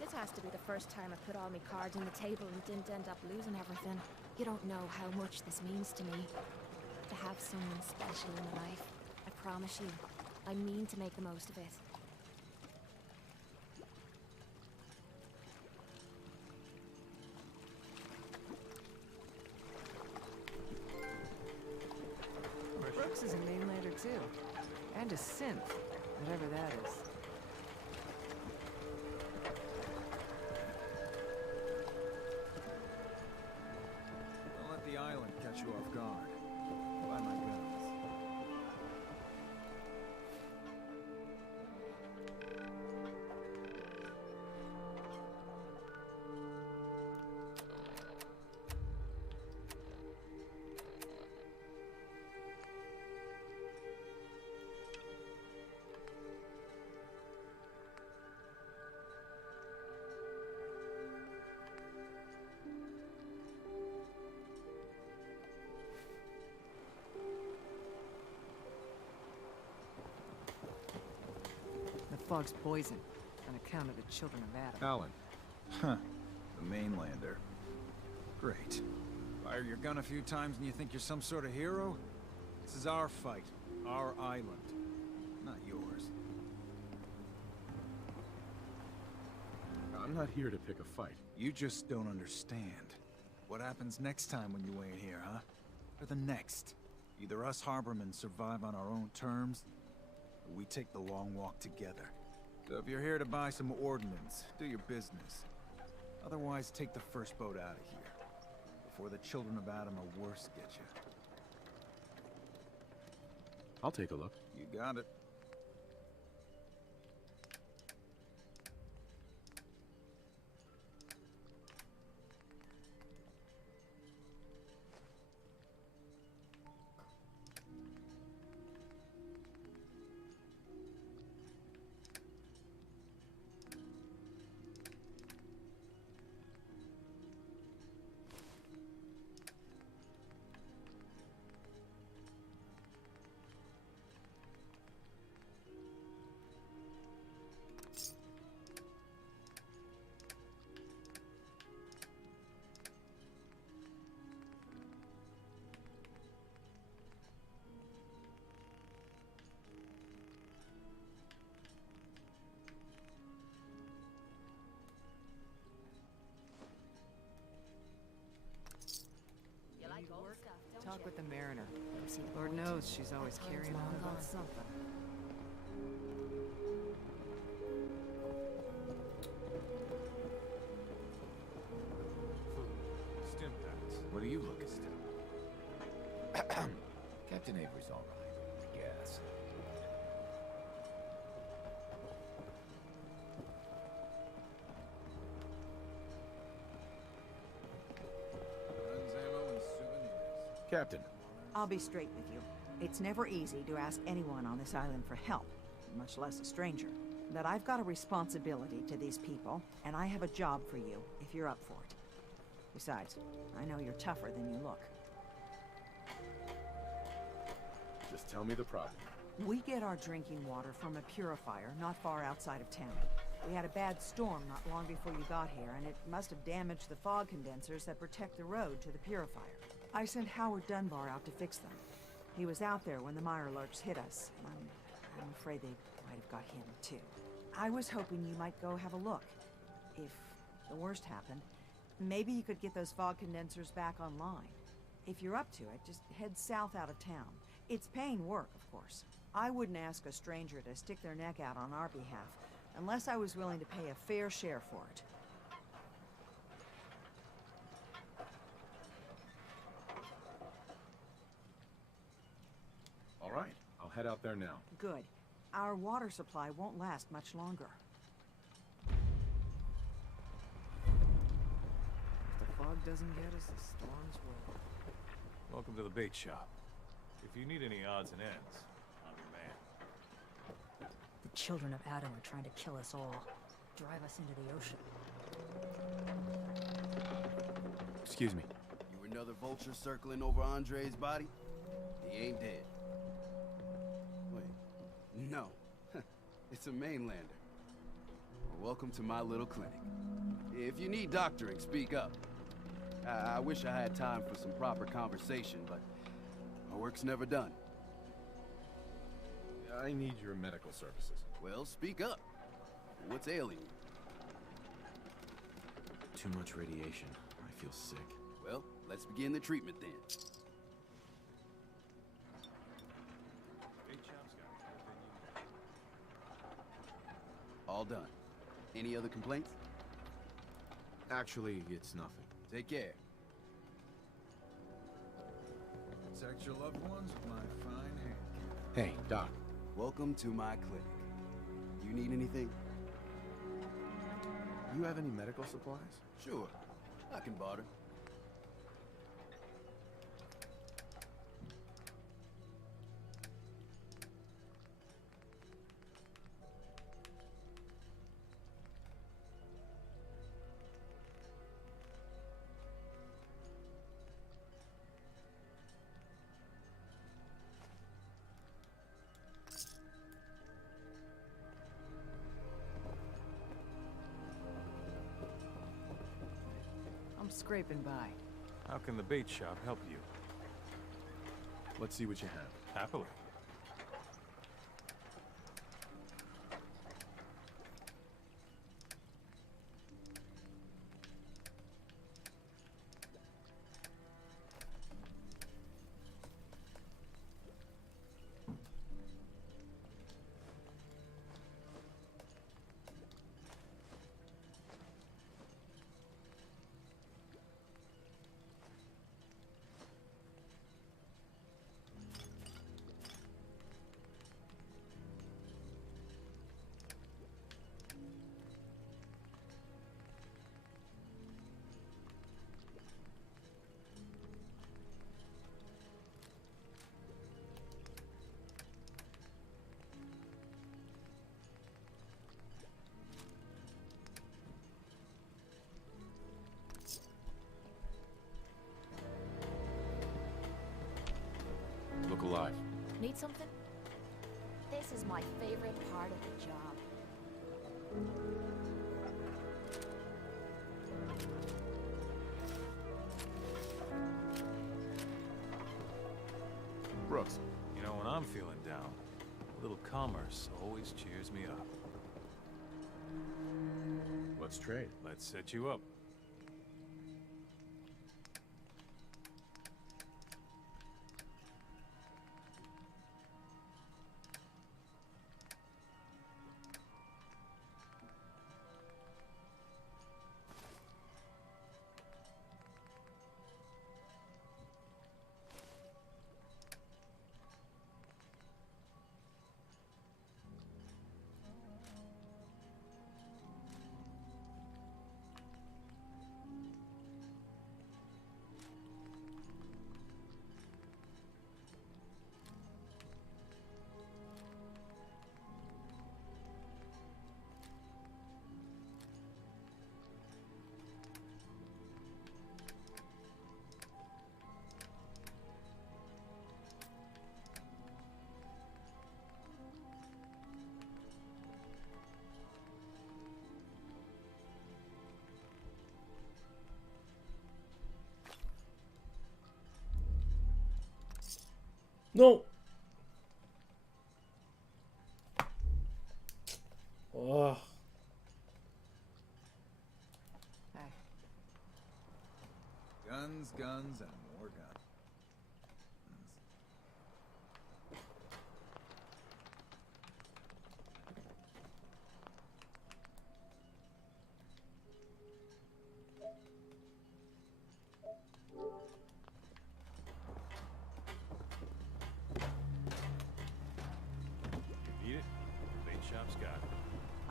This has to be the first time I put all my cards on the table and didn't end up losing everything. You don't know how much this means to me. To have someone special in my life. I promise you, I mean to make the most of it. Brooks is a mainlander too. And a synth, whatever that is. Don't let the island catch you off guard. By my guns. The fog's poison, on account of the children of Adam. Alan. Huh. The mainlander. Great. Fire your gun a few times and you think you're some sort of hero? This is our fight. Our island. Not yours. I'm not here to pick a fight. You just don't understand. What happens next time when you ain't here, huh? Or the next? Either us Harbormen survive on our own terms, or we take the long walk together. So if you're here to buy some ordnance, do your business. Otherwise, take the first boat out of here. Before the children of Adam or worse get you. I'll take a look. You got it. Talk with the Mariner. Lord knows she's always carrying on about something. Stim packs. What are you looking at? Captain Avery's all right, I guess. Guns, ammo, and souvenirs. Captain. I'll be straight with you. It's never easy to ask anyone on this island for help, much less a stranger. But I've got a responsibility to these people, and I have a job for you, if you're up for it. Besides, I know you're tougher than you look. Just tell me the problem. We get our drinking water from a purifier not far outside of town. We had a bad storm not long before you got here, and it must have damaged the fog condensers that protect the road to the purifier. I sent Howard Dunbar out to fix them. He was out there when the Mirelurks hit us. I'm afraid they might have got him, too. I was hoping you might go have a look. If the worst happened, maybe you could get those fog condensers back online. If you're up to it, just head south out of town. It's paying work, of course. I wouldn't ask a stranger to stick their neck out on our behalf, unless I was willing to pay a fair share for it. All right, I'll head out there now. Good. Our water supply won't last much longer. If the fog doesn't get us, the storms will. Welcome to the bait shop. If you need any odds and ends, I'm your man. The children of Adam are trying to kill us all. Drive us into the ocean. Excuse me. You another vulture circling over Andre's body? He ain't dead. Wait, no. It's a mainlander. Well, welcome to my little clinic. If you need doctoring, speak up. I wish I had time for some proper conversation, but my work's never done. I need your medical services. Well, speak up. What's ailing you? Too much radiation. I feel sick. Well, let's begin the treatment then. All done. Any other complaints? Actually, it's nothing. Take care. Protect your loved ones with my fine hand. Hey, Doc. Welcome to my clinic. You need anything? You have any medical supplies? Sure. I can barter. I'm scraping by. How can the bait shop help you? Let's see what you have. Happily. Look alive. Need something? This is my favorite part of the job. Brooks. You know, when I'm feeling down, a little commerce always cheers me up. Let's trade. Let's set you up. No! Oh. Hey. Guns, guns, and more guns.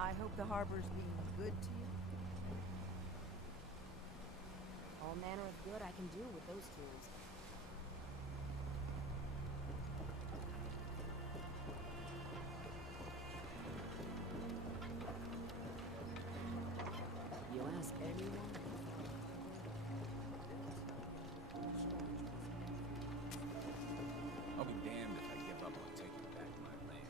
I hope the harbor's being good to you. All manner of good I can do with those tools. You ask anyone? I'll be damned if I give up on taking back my land.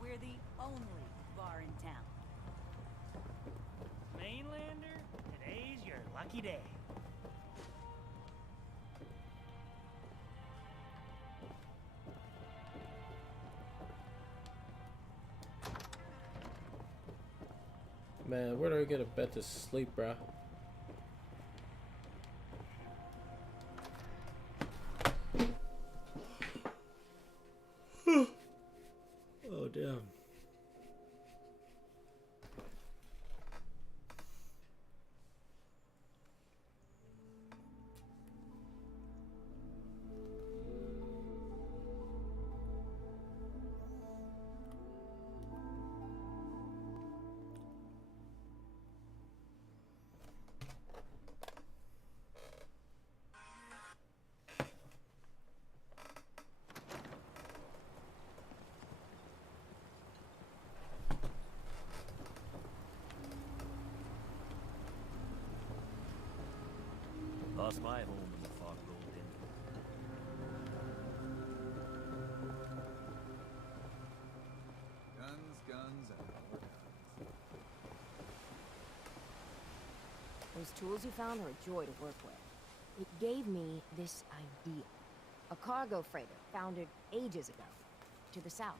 We're the only bar in town. Mainlander, today's your lucky day. Man, where do I get a bed to sleep, bruh? Oh, damn. Lost my home when the fog rolled in. Guns, and more guns. Those tools you found are a joy to work with. It gave me this idea. A cargo freighter foundered ages ago, to the south.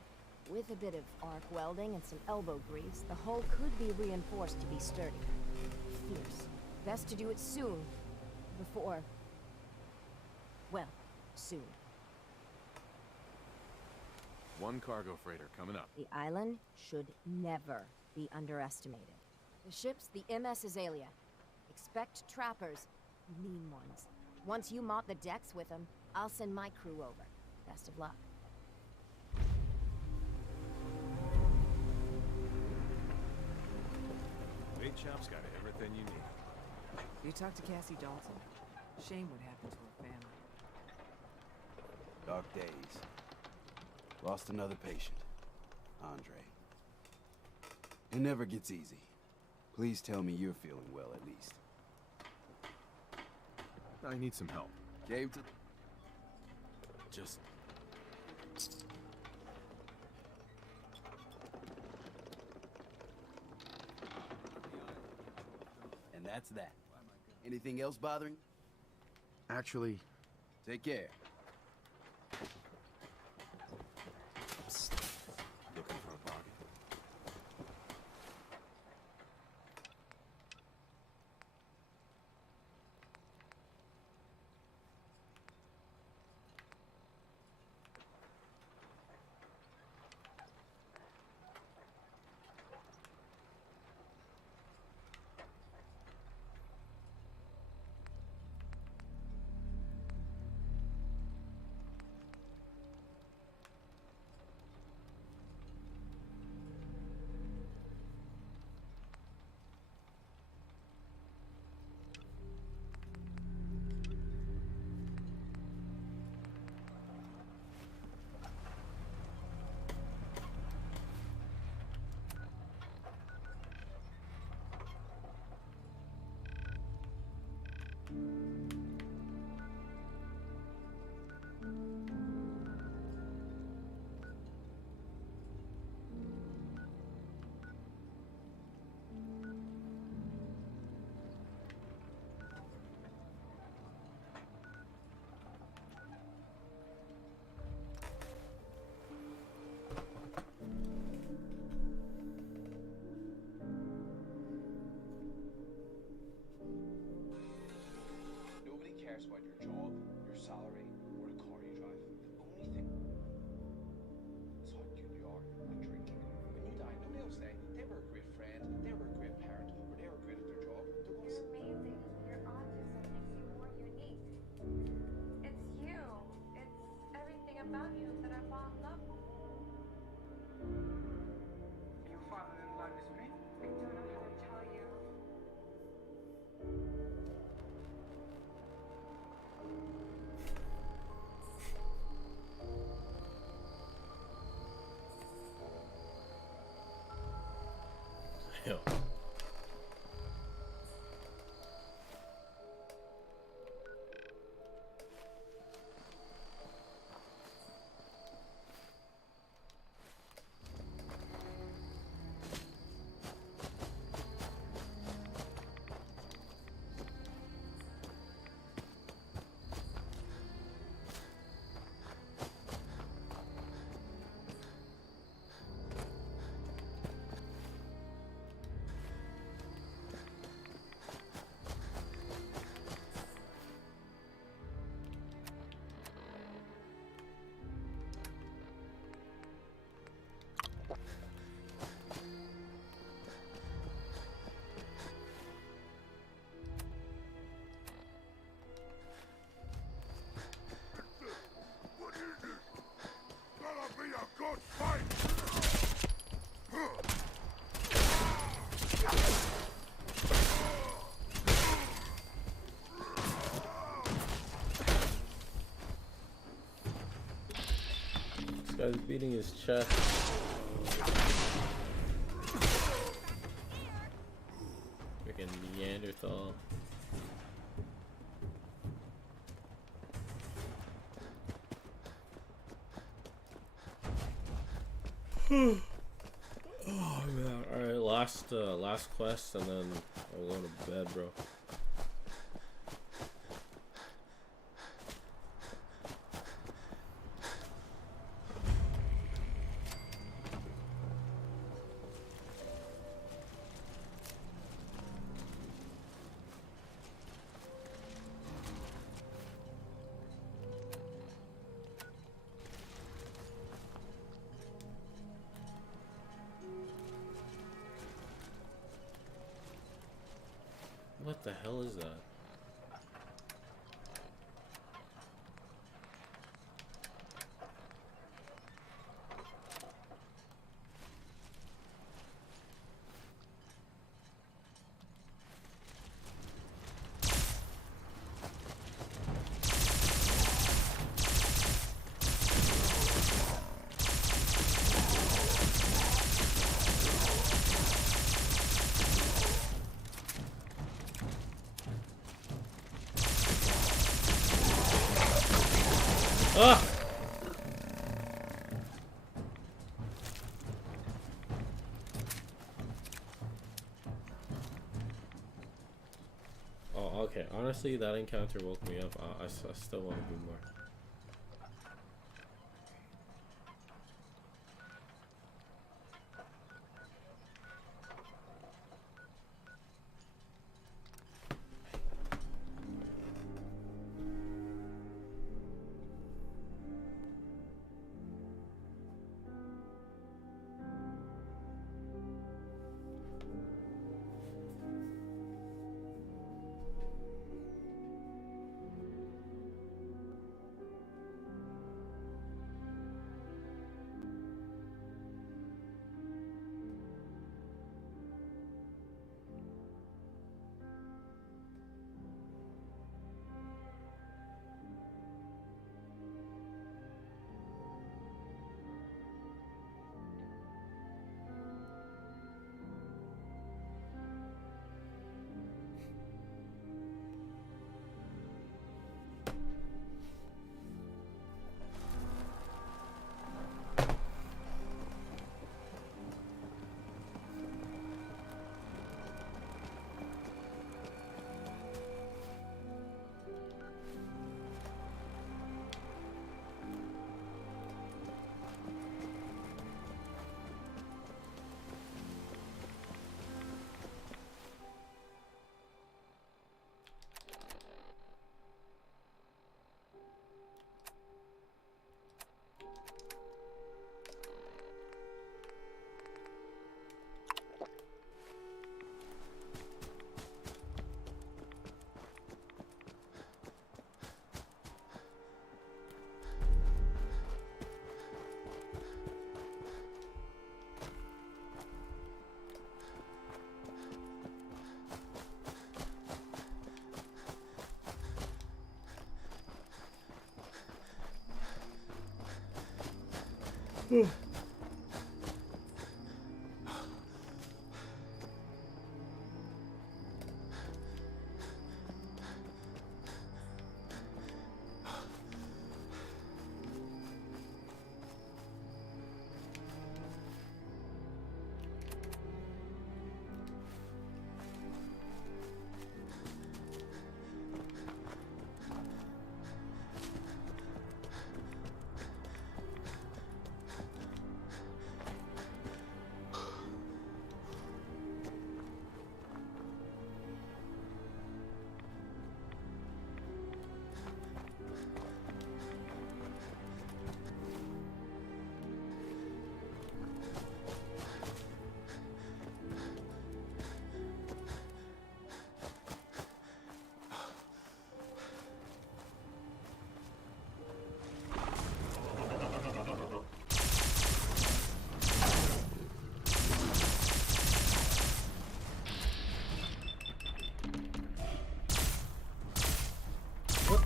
With a bit of arc welding and some elbow grease, the hull could be reinforced to be sturdy. Fierce. Best to do it soon, before... well, soon. One cargo freighter coming up. The island should never be underestimated. The ship's the MS Azalea. Expect trappers, mean ones. Once you mop the decks with them, I'll send my crew over. Best of luck. Bait shop's got everything you need. You talked to Cassie Dalton. Shame what happened to her family. Dark days. Lost another patient. Andre. It never gets easy. Please tell me you're feeling well at least. I need some help. Gave to... Just... And that's that. Anything else bothering? Actually... Take care. Looking for a bargain. Yo. This guy's beating his chest. Freaking Neanderthal. Oh man! All right, last quest, and then I'll go to bed, bro. What the hell is that? Ah! Oh, okay. Honestly, that encounter woke me up. I still want to do more.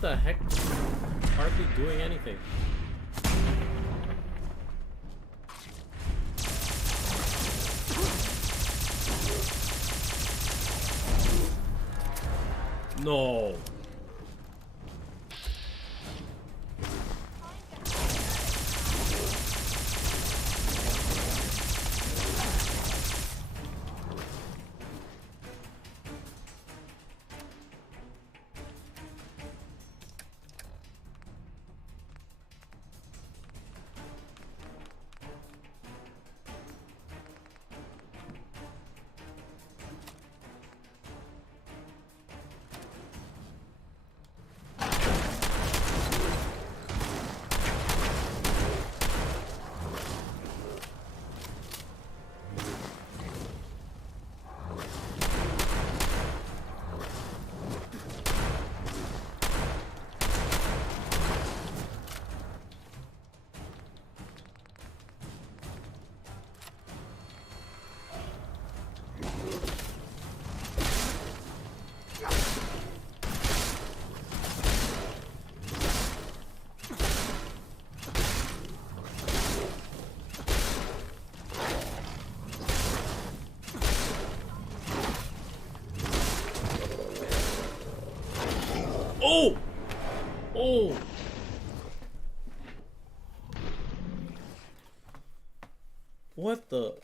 What the heck? Hardly doing anything. No. Oh! Oh! What the?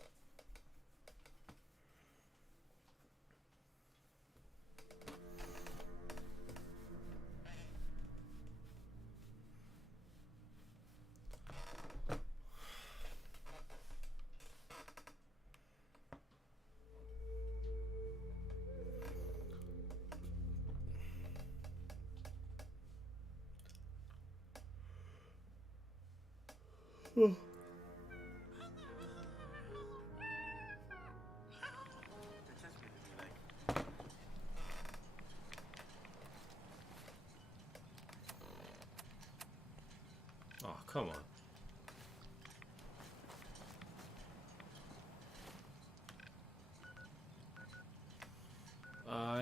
Oh, come on.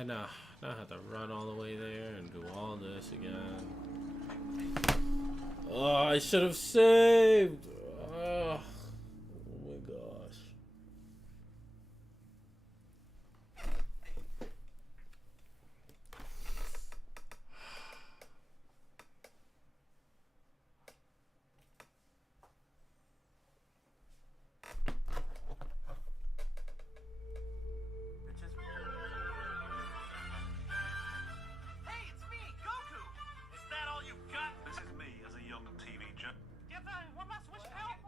Now I have to run all the way there and do all this again. Oh, I should have saved. Oh my gosh. Hey, it's me, Goku! Is that all you got? This is me as a young TV journalist. What am I supposed to help?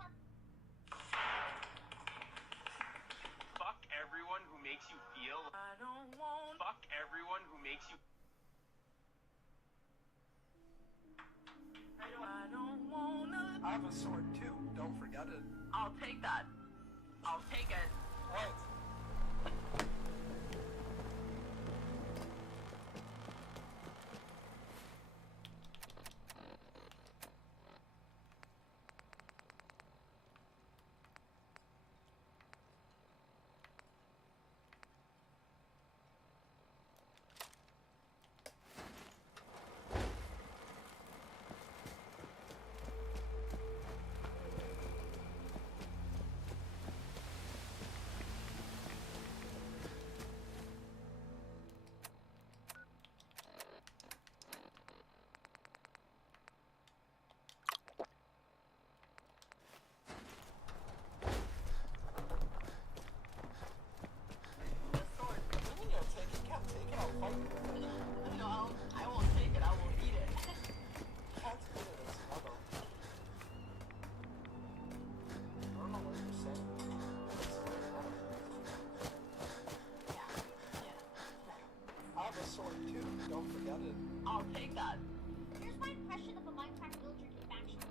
Fuck everyone who makes you feel. I don't want. Fuck everyone who makes you. I don't wanna. I have a sword too. Don't forget it. I'll take that. I'll take it. What? I'll take that. Here's my impression of a Minecraft villager factions.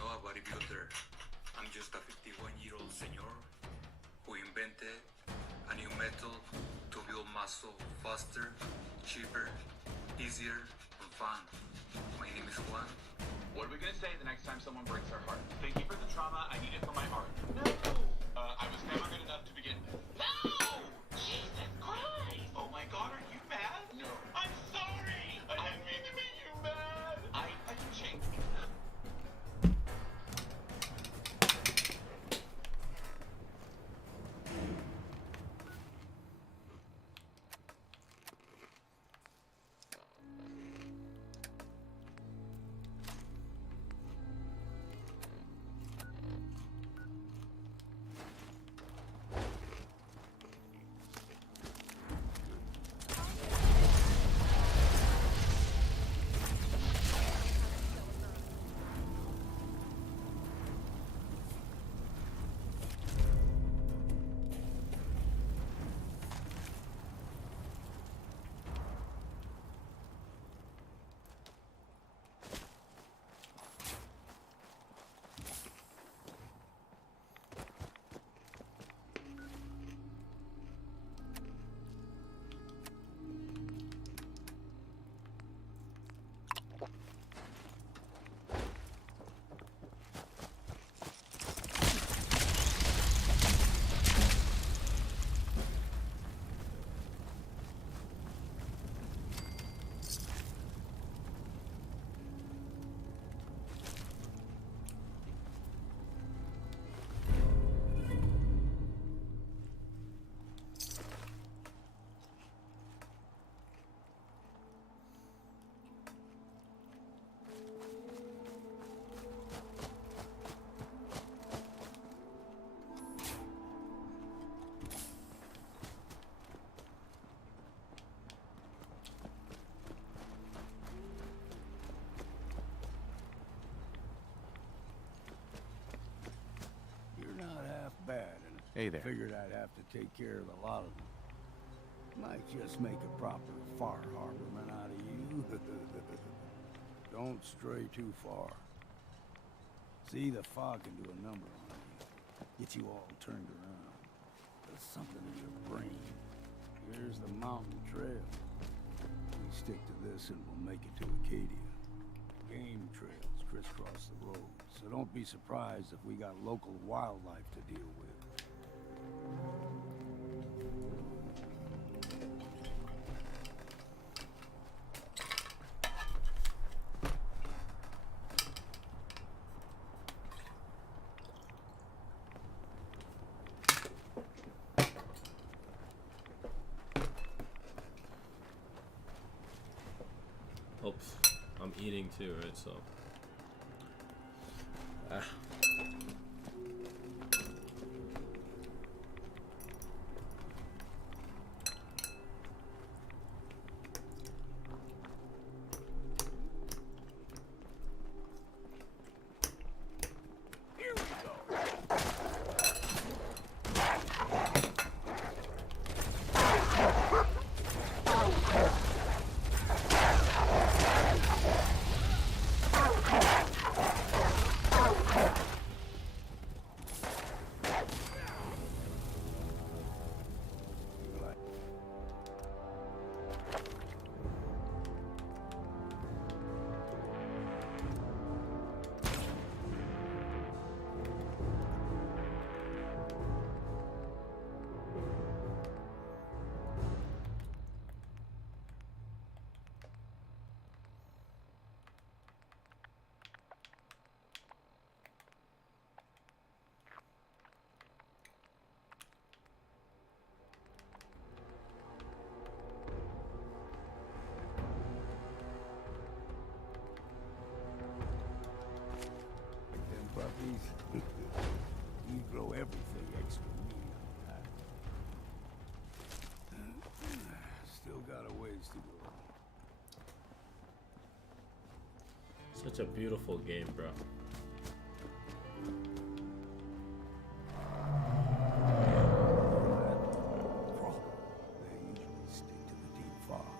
know a bodybuilder. I'm just a 51-year-old senor who invented a new method to build muscle faster, cheaper, easier, and fun. My name is Juan. What are we gonna say the next time someone breaks our heart? Thank you for the trauma. I need it for my art. No! I was never good enough to begin with. No! Jesus Christ! Oh my God, are you mad? No. I'm sorry! I didn't mean to make you mad! I can change. Bad, and Hey there. figured I'd have to take care of a lot of them. Might just make a proper Far Harborman out of you. Don't stray too far. See, the fog can do a number on you. Get you all turned around. There's something in your brain. Here's the mountain trail. We stick to this and we'll make it to Acadia. Game trails crisscross the road, so don't be surprised if we got local wildlife to deal with. Oops, I'm eating too, right? So. You grow everything extra mean on that. Still got a ways to go. Such a beautiful game, bro. They usually stick to the deep fog.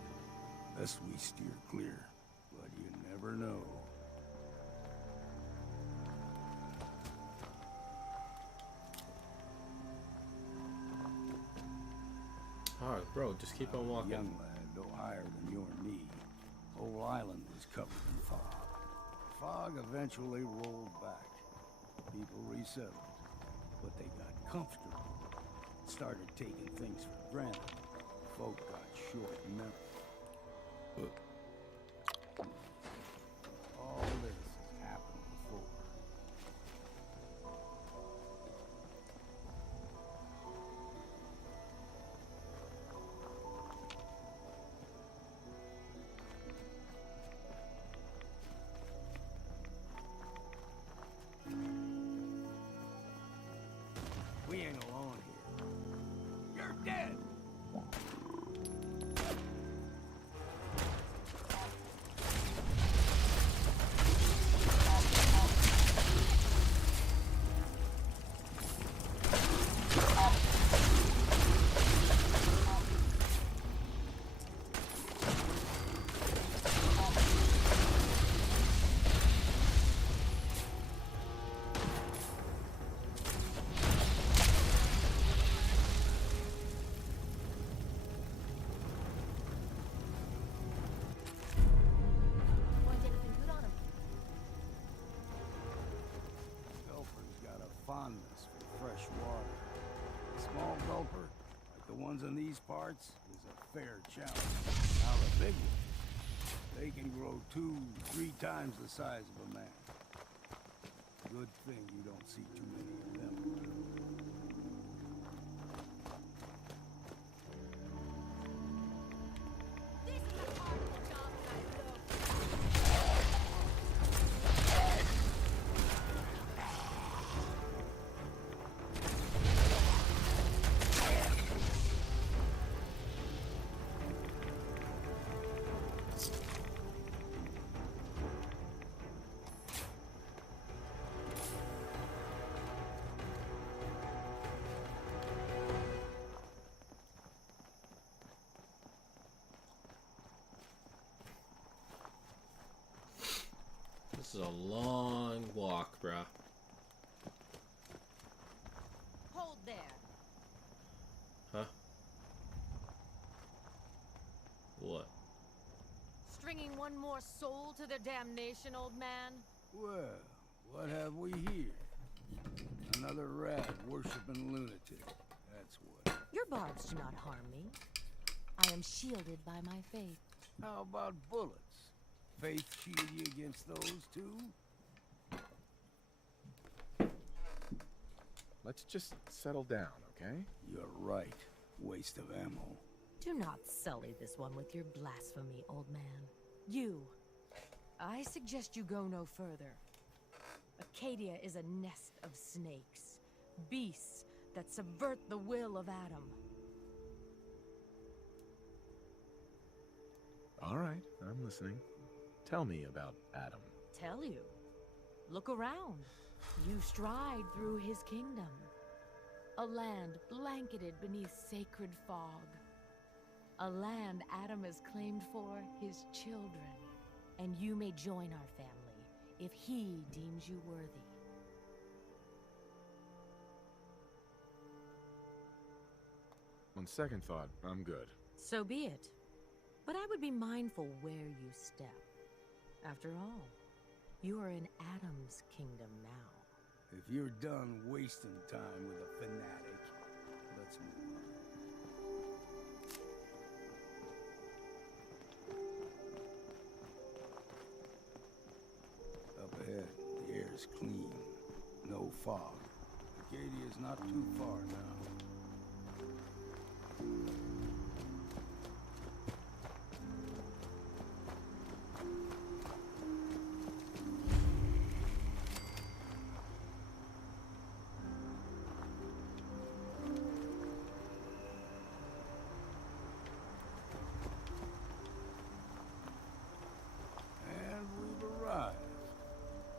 Unless we steer clear. But you never know. bro, just keep on walking. Young lad, though higher than your knee, whole island was covered in fog. Fog eventually rolled back. People resettled, but they got comfortable. Started taking things for granted. Folk got short memory. All this has happened before. We ain't alone here. You're dead! Fondness for fresh water. A small gulper, like the ones in these parts, is a fair challenge. Now the big ones, they can grow 2-3 times the size of a man. Good thing you don't see too many of them around. This is a long walk, bruh. Hold there. Huh? What? Stringing one more soul to their damnation, old man? Well, what have we here? Another rat worshipping lunatic. That's what. Your barbs do not harm me. I am shielded by my faith. How about bullets? Faith shield you against those too? Let's just settle down, okay? You're right. Waste of ammo. Do not sully this one with your blasphemy, old man. You. I suggest you go no further. Acadia is a nest of snakes. Beasts that subvert the will of Adam. All right, I'm listening. Tell me about Adam. Tell you. Look around. You stride through his kingdom. A land blanketed beneath sacred fog. A land Adam has claimed for his children. And you may join our family if he deems you worthy. On second thought, I'm good. So be it. But I would be mindful where you step. After all, you are in Adam's kingdom now. If you're done wasting time with a fanatic, let's move on. Up ahead, the air's clean. No fog. Acadia's not too far now. And we've arrived.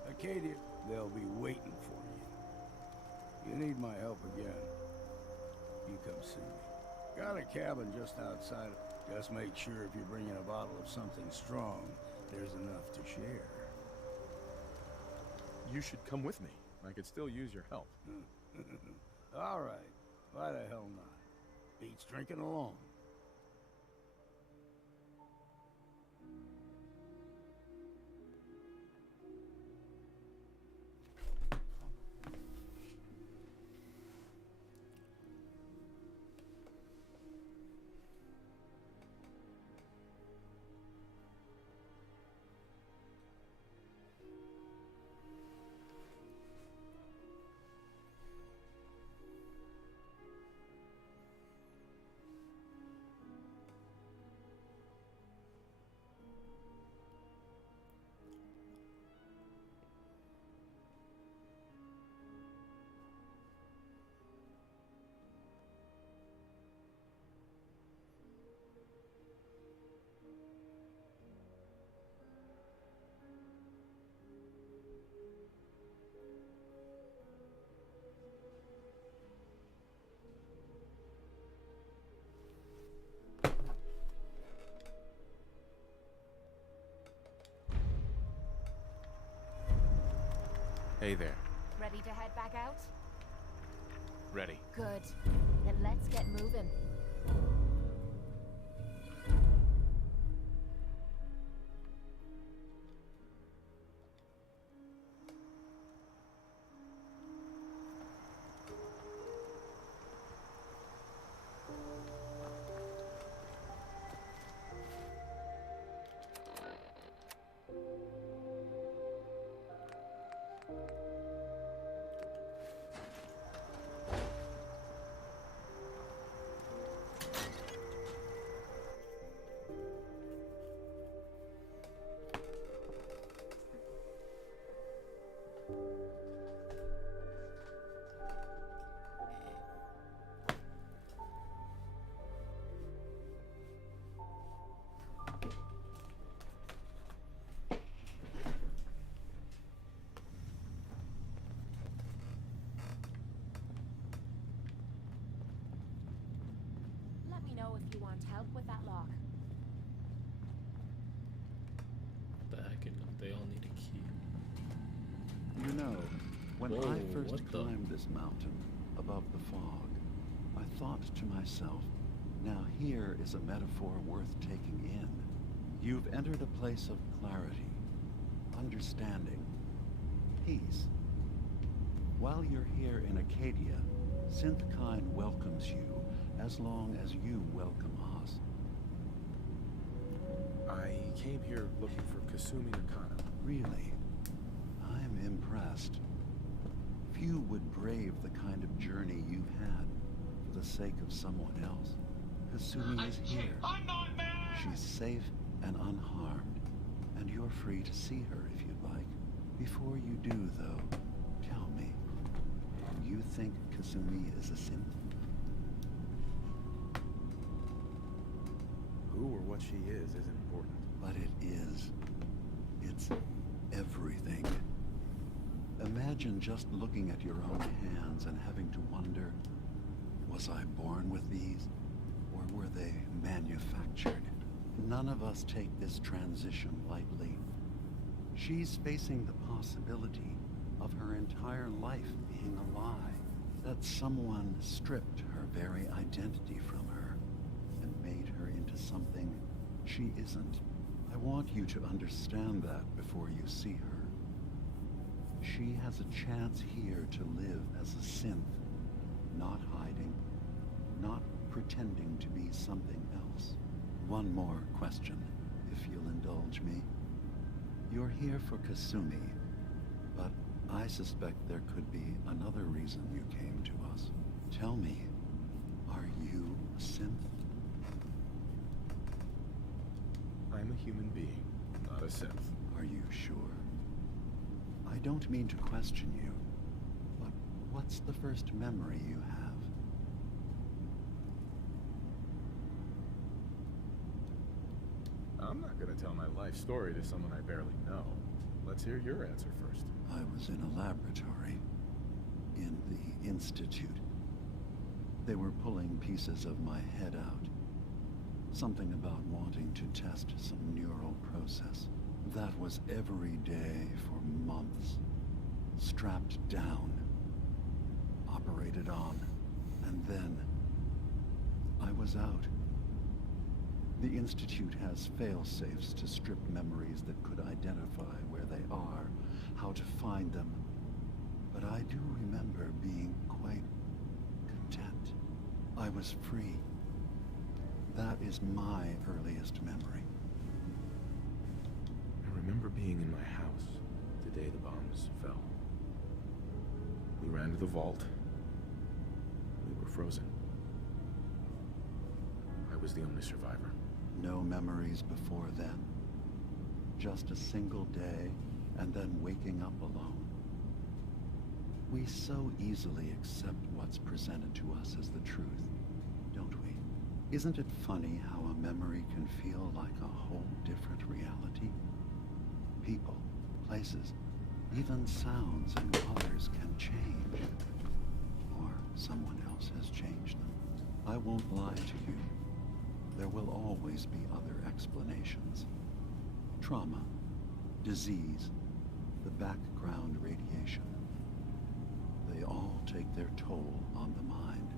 Acadia, they'll be waiting for you. You need my help again, you come see me. Got a cabin just outside. Just make sure if you're bringing a bottle of something strong, there's enough to share. You should come with me. I could still use your help. All right. Why the hell not? Beats drinking alone. Hey there. Ready to head back out? Ready. Good. Then let's get moving. Let me know if you want help with that lock. The heck, they all need a key. You know, when Whoa, I first what the- climbed this mountain above the fog, I thought to myself, now here is a metaphor worth taking in. You've entered a place of clarity, understanding, peace. While you're here in Acadia, Synthkind welcomes you as long as you welcome us. I came here looking for Kasumi Nakano. Really? I'm impressed. Few would brave the kind of journey you've had for the sake of someone else. Kasumi is here. I'm not mad! She's safe and unharmed, and you're free to see her if you'd like. Before you do, though, tell me, you think Kasumi is a synth? Who or what she is isn't important. But it is. It's everything. Imagine just looking at your own hands and having to wonder, was I born with these? Or were they manufactured? None of us take this transition lightly. She's facing the possibility of her entire life being a lie. That someone stripped her very identity from her and made her into something she isn't. I want you to understand that before you see her. She has a chance here to live as a synth, not hiding, not pretending to be something else. One more question, if you'll indulge me. You're here for Kasumi, but I suspect there could be another reason you came to us. Tell me, are you a synth? I'm a human being, not a synth. Are you sure? I don't mean to question you, but what's the first memory you have? I'm not gonna tell my life story to someone I barely know. Let's hear your answer first. I was in a laboratory, in the Institute. They were pulling pieces of my head out. Something about wanting to test some neural process. That was every day for months. Strapped down, operated on, and then I was out. The Institute has fail-safes to strip memories that could identify where they are, how to find them. But I do remember being quite content. I was free. That is my earliest memory. I remember being in my house the day the bombs fell. We ran to the vault. We were frozen. I was the only survivor. No memories before then. Just a single day, and then waking up alone. We so easily accept what's presented to us as the truth, don't we? Isn't it funny how a memory can feel like a whole different reality? People, places, even sounds and colors can change. Or someone else has changed them. I won't lie to you. There will always be other explanations. Trauma, disease, the back background radiation. They all take their toll on the mind.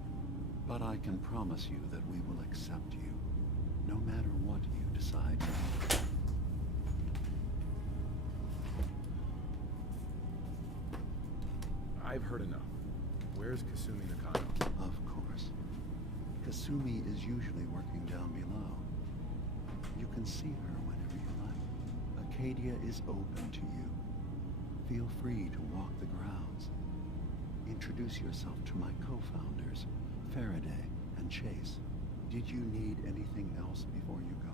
But I can promise you that we will accept you, no matter what you decide to do. I've heard enough. Where's Kasumi Nakano? Of course. Kasumi is usually working down below. You can see her whenever you like. Acadia is open to you. Feel free to walk the grounds. Introduce yourself to my co-founders, Faraday and Chase. Did you need anything else before you go?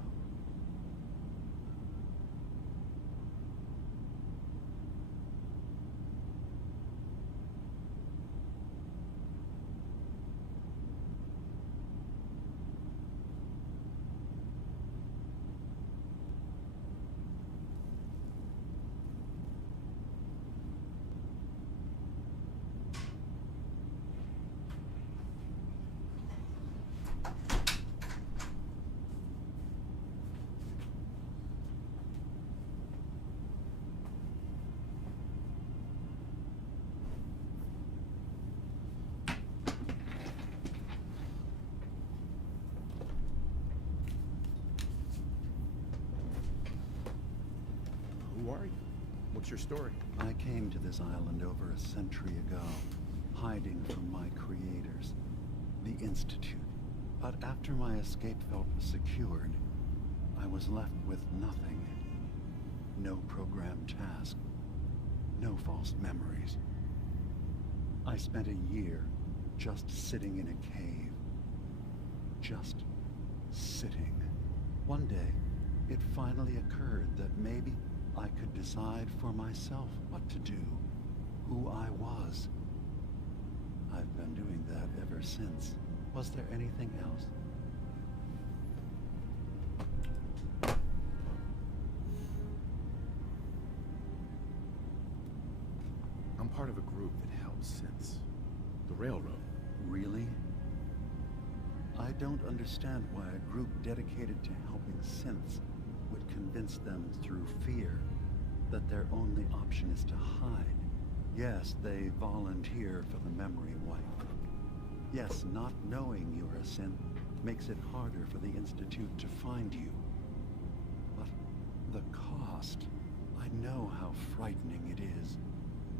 Who are you? What's your story? I came to this island over a century ago, hiding from my creators, the Institute. But after my escape felt secured, I was left with nothing. No programmed task. No false memories. I spent a year just sitting in a cave. Just sitting. One day, it finally occurred that maybe I could decide for myself what to do, who I was. I've been doing that ever since. Was there anything else? I'm part of a group that helps synths. The Railroad. Really? I don't understand why a group dedicated to helping synths would convince them through fear that their only option is to hide. Yes, they volunteer for the memory wipe. Yes, not knowing you're a synth makes it harder for the Institute to find you. But the cost, I know how frightening it is.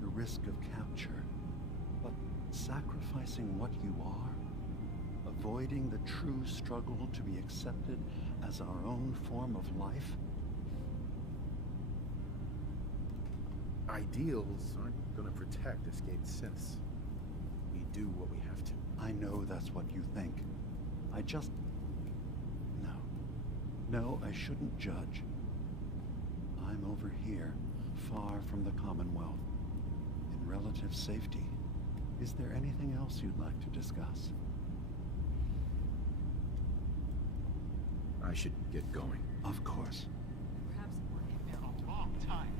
The risk of capture. But sacrificing what you are, avoiding the true struggle to be accepted as our own form of life? Ideals aren't gonna protect escaped synths. We do what we have to. I know that's what you think. I just... No. No, I shouldn't judge. I'm over here, far from the Commonwealth, in relative safety. Is there anything else you'd like to discuss? I should get going. Of course. Perhaps working there a long time.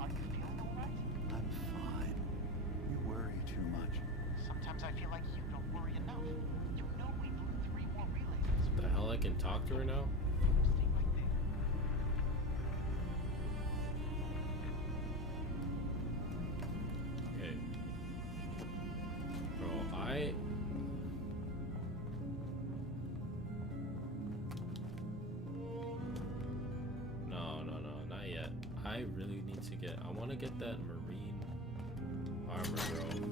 Are you feeling all right? I'm fine. You worry too much. Sometimes I feel like you don't worry enough. You know we blew 3 more relays. The hell I can talk to her now? Stay right there. Okay. Bro, I... No, not yet. I really need to get... I want to get that marine armor, bro.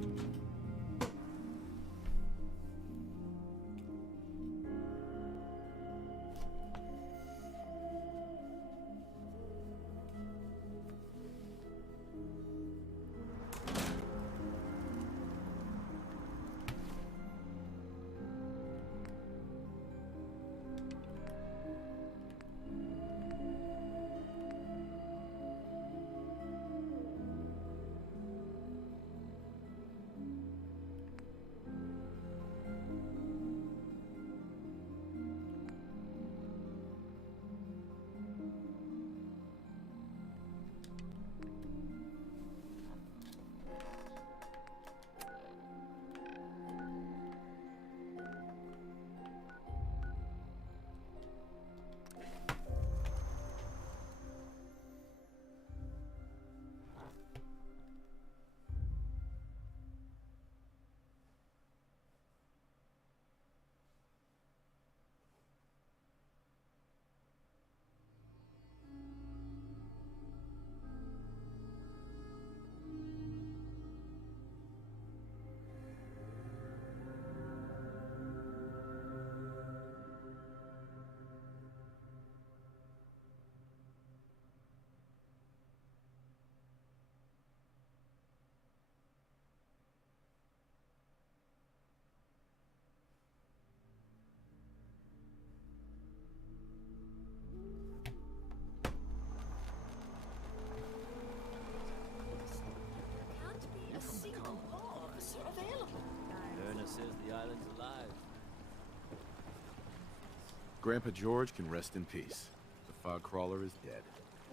Grandpa George can rest in peace. The fog crawler is dead.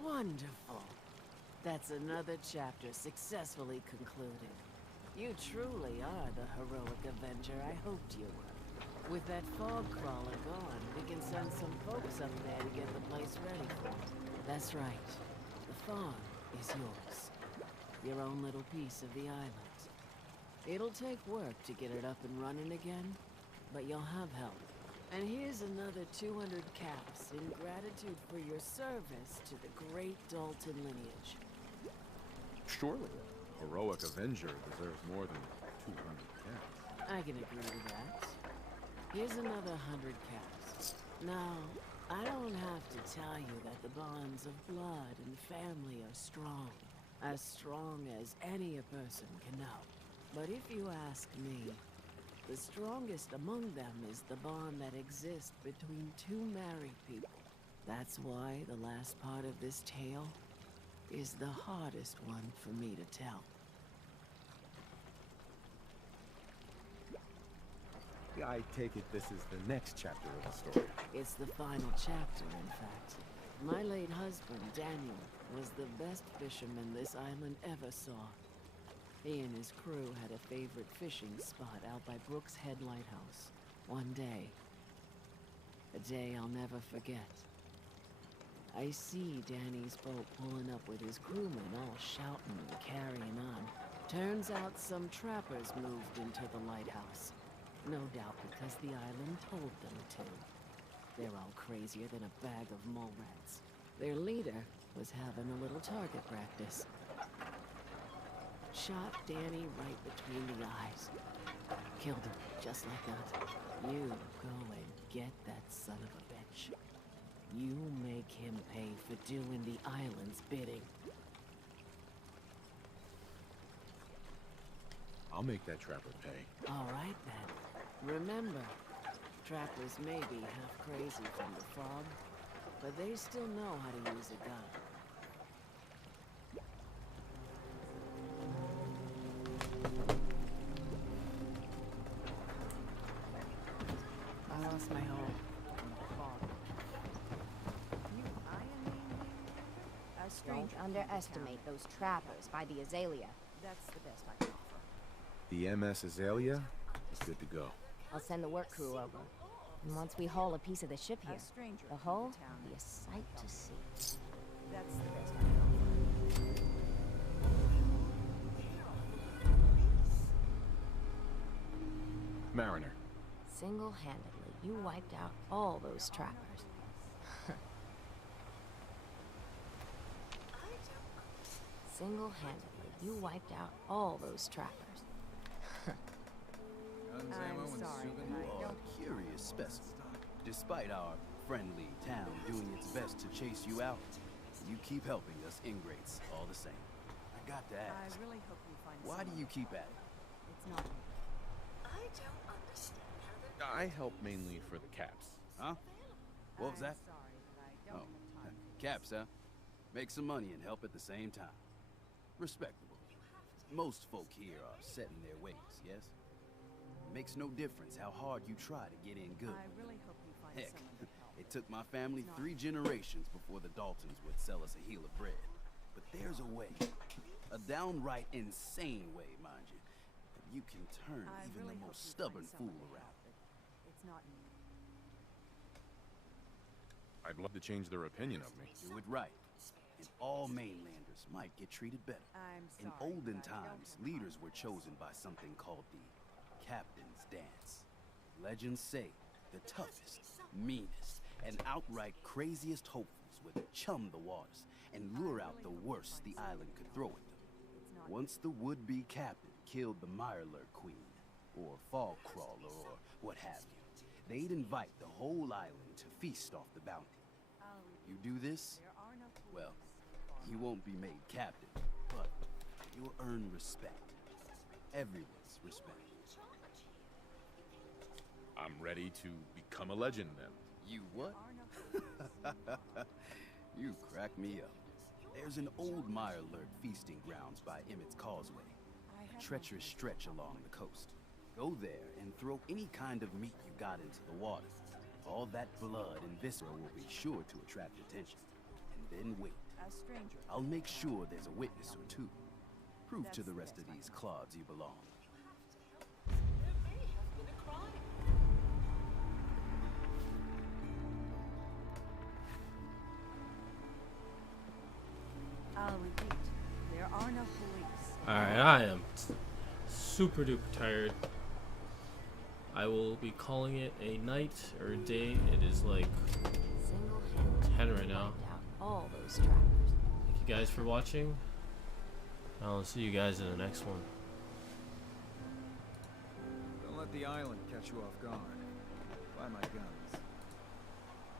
Wonderful. That's another chapter successfully concluded. You truly are the heroic Avenger I hoped you were. With that fog crawler gone, we can send some folks up there to get the place ready for it. That's right. The farm is yours. Your own little piece of the island. It'll take work to get it up and running again, but you'll have help. And here's another 200 caps in gratitude for your service to the great Dalton lineage. Surely a heroic Avenger deserves more than 200 caps. I can agree with that. Here's another 100 caps. Now, I don't have to tell you that the bonds of blood and family are strong. As strong as any a person can know. But if you ask me, the strongest among them is the bond that exists between two married people. That's why the last part of this tale is the hardest one for me to tell. I take it this is the next chapter of the story. It's the final chapter, in fact. My late husband, Daniel, was the best fisherman this island ever saw. He and his crew had a favorite fishing spot out by Brooks Head Lighthouse. One day. A day I'll never forget. I see Danny's boat pulling up with his crewmen all shouting and carrying on. Turns out some trappers moved into the lighthouse. No doubt because the island told them to. They're all crazier than a bag of mole rats. Their leader was having a little target practice. Shot Danny right between the eyes. Killed him, just like that. You go and get that son of a bitch. You make him pay for doing the island's bidding. I'll make that trapper pay. All right, then. Remember, trappers may be half crazy from the fog, but they still know how to use a gun. I lost my home. Don't underestimate those trappers by the Azalea. That's the best I can offer. The MS Azalea is good to go. I'll send the work crew over. And once we haul a piece of the ship here, the hull will be a sight to see. That's the best I can offer. Mariner. Single-handedly, you wiped out all those trappers. Single-handedly, you wiped out all those trappers. I'm sorry, you are a curious specimen. Despite our friendly town doing its best to chase you out, you keep helping us ingrates all the same. I got to ask, I really hope you find why do you keep at it? It's not me. I don't understand how I help mainly for the caps. Huh? What was that? Sorry, but I don't Oh, have time. caps, huh? Make some money and help at the same time. Respectable. Most folk here are set in their ways, yes? It makes no difference how hard you try to get in good. I really hope you find Heck, someone to help. it took my family 3 generations before the Daltons would sell us a heel of bread. But there's a way. A downright insane way, mind you. That you can turn I even really the hope most you stubborn find someone fool to around. help, but it's not me. I'd love to change their opinion of me. Do it right, and all mainlanders might get treated better. I'm In sorry, olden but I don't times, have leaders were chosen by something called the Captain's Dance. Legends say the toughest, meanest, and outright craziest hopefuls would chum the waters and lure out the worst the island could throw at them. Once the would-be captain killed the Mirelurk Queen, or Fog Crawler, or what have you, they'd invite the whole island to feast off the bounty. You do this, well, you won't be made captain, but you'll earn respect. Everyone's respect. I'm ready to become a legend then. You what? You crack me up. There's an old Mirelurk feasting grounds by Emmett's Causeway, a treacherous stretch along the coast. Go there and throw any kind of meat you got into the water. All that blood and viscera will be sure to attract attention. And then wait. As stranger. I'll make sure there's a witness or two. Prove to the rest of these clods you belong. There may have been a crime. I'll repeat. There are no police. Alright, I am super duper tired. I will be calling it a night or a day. It is like 10 right now. All those trackers. Thank you guys for watching. I'll see you guys in the next one. Don't let the island catch you off guard. Buy my gun.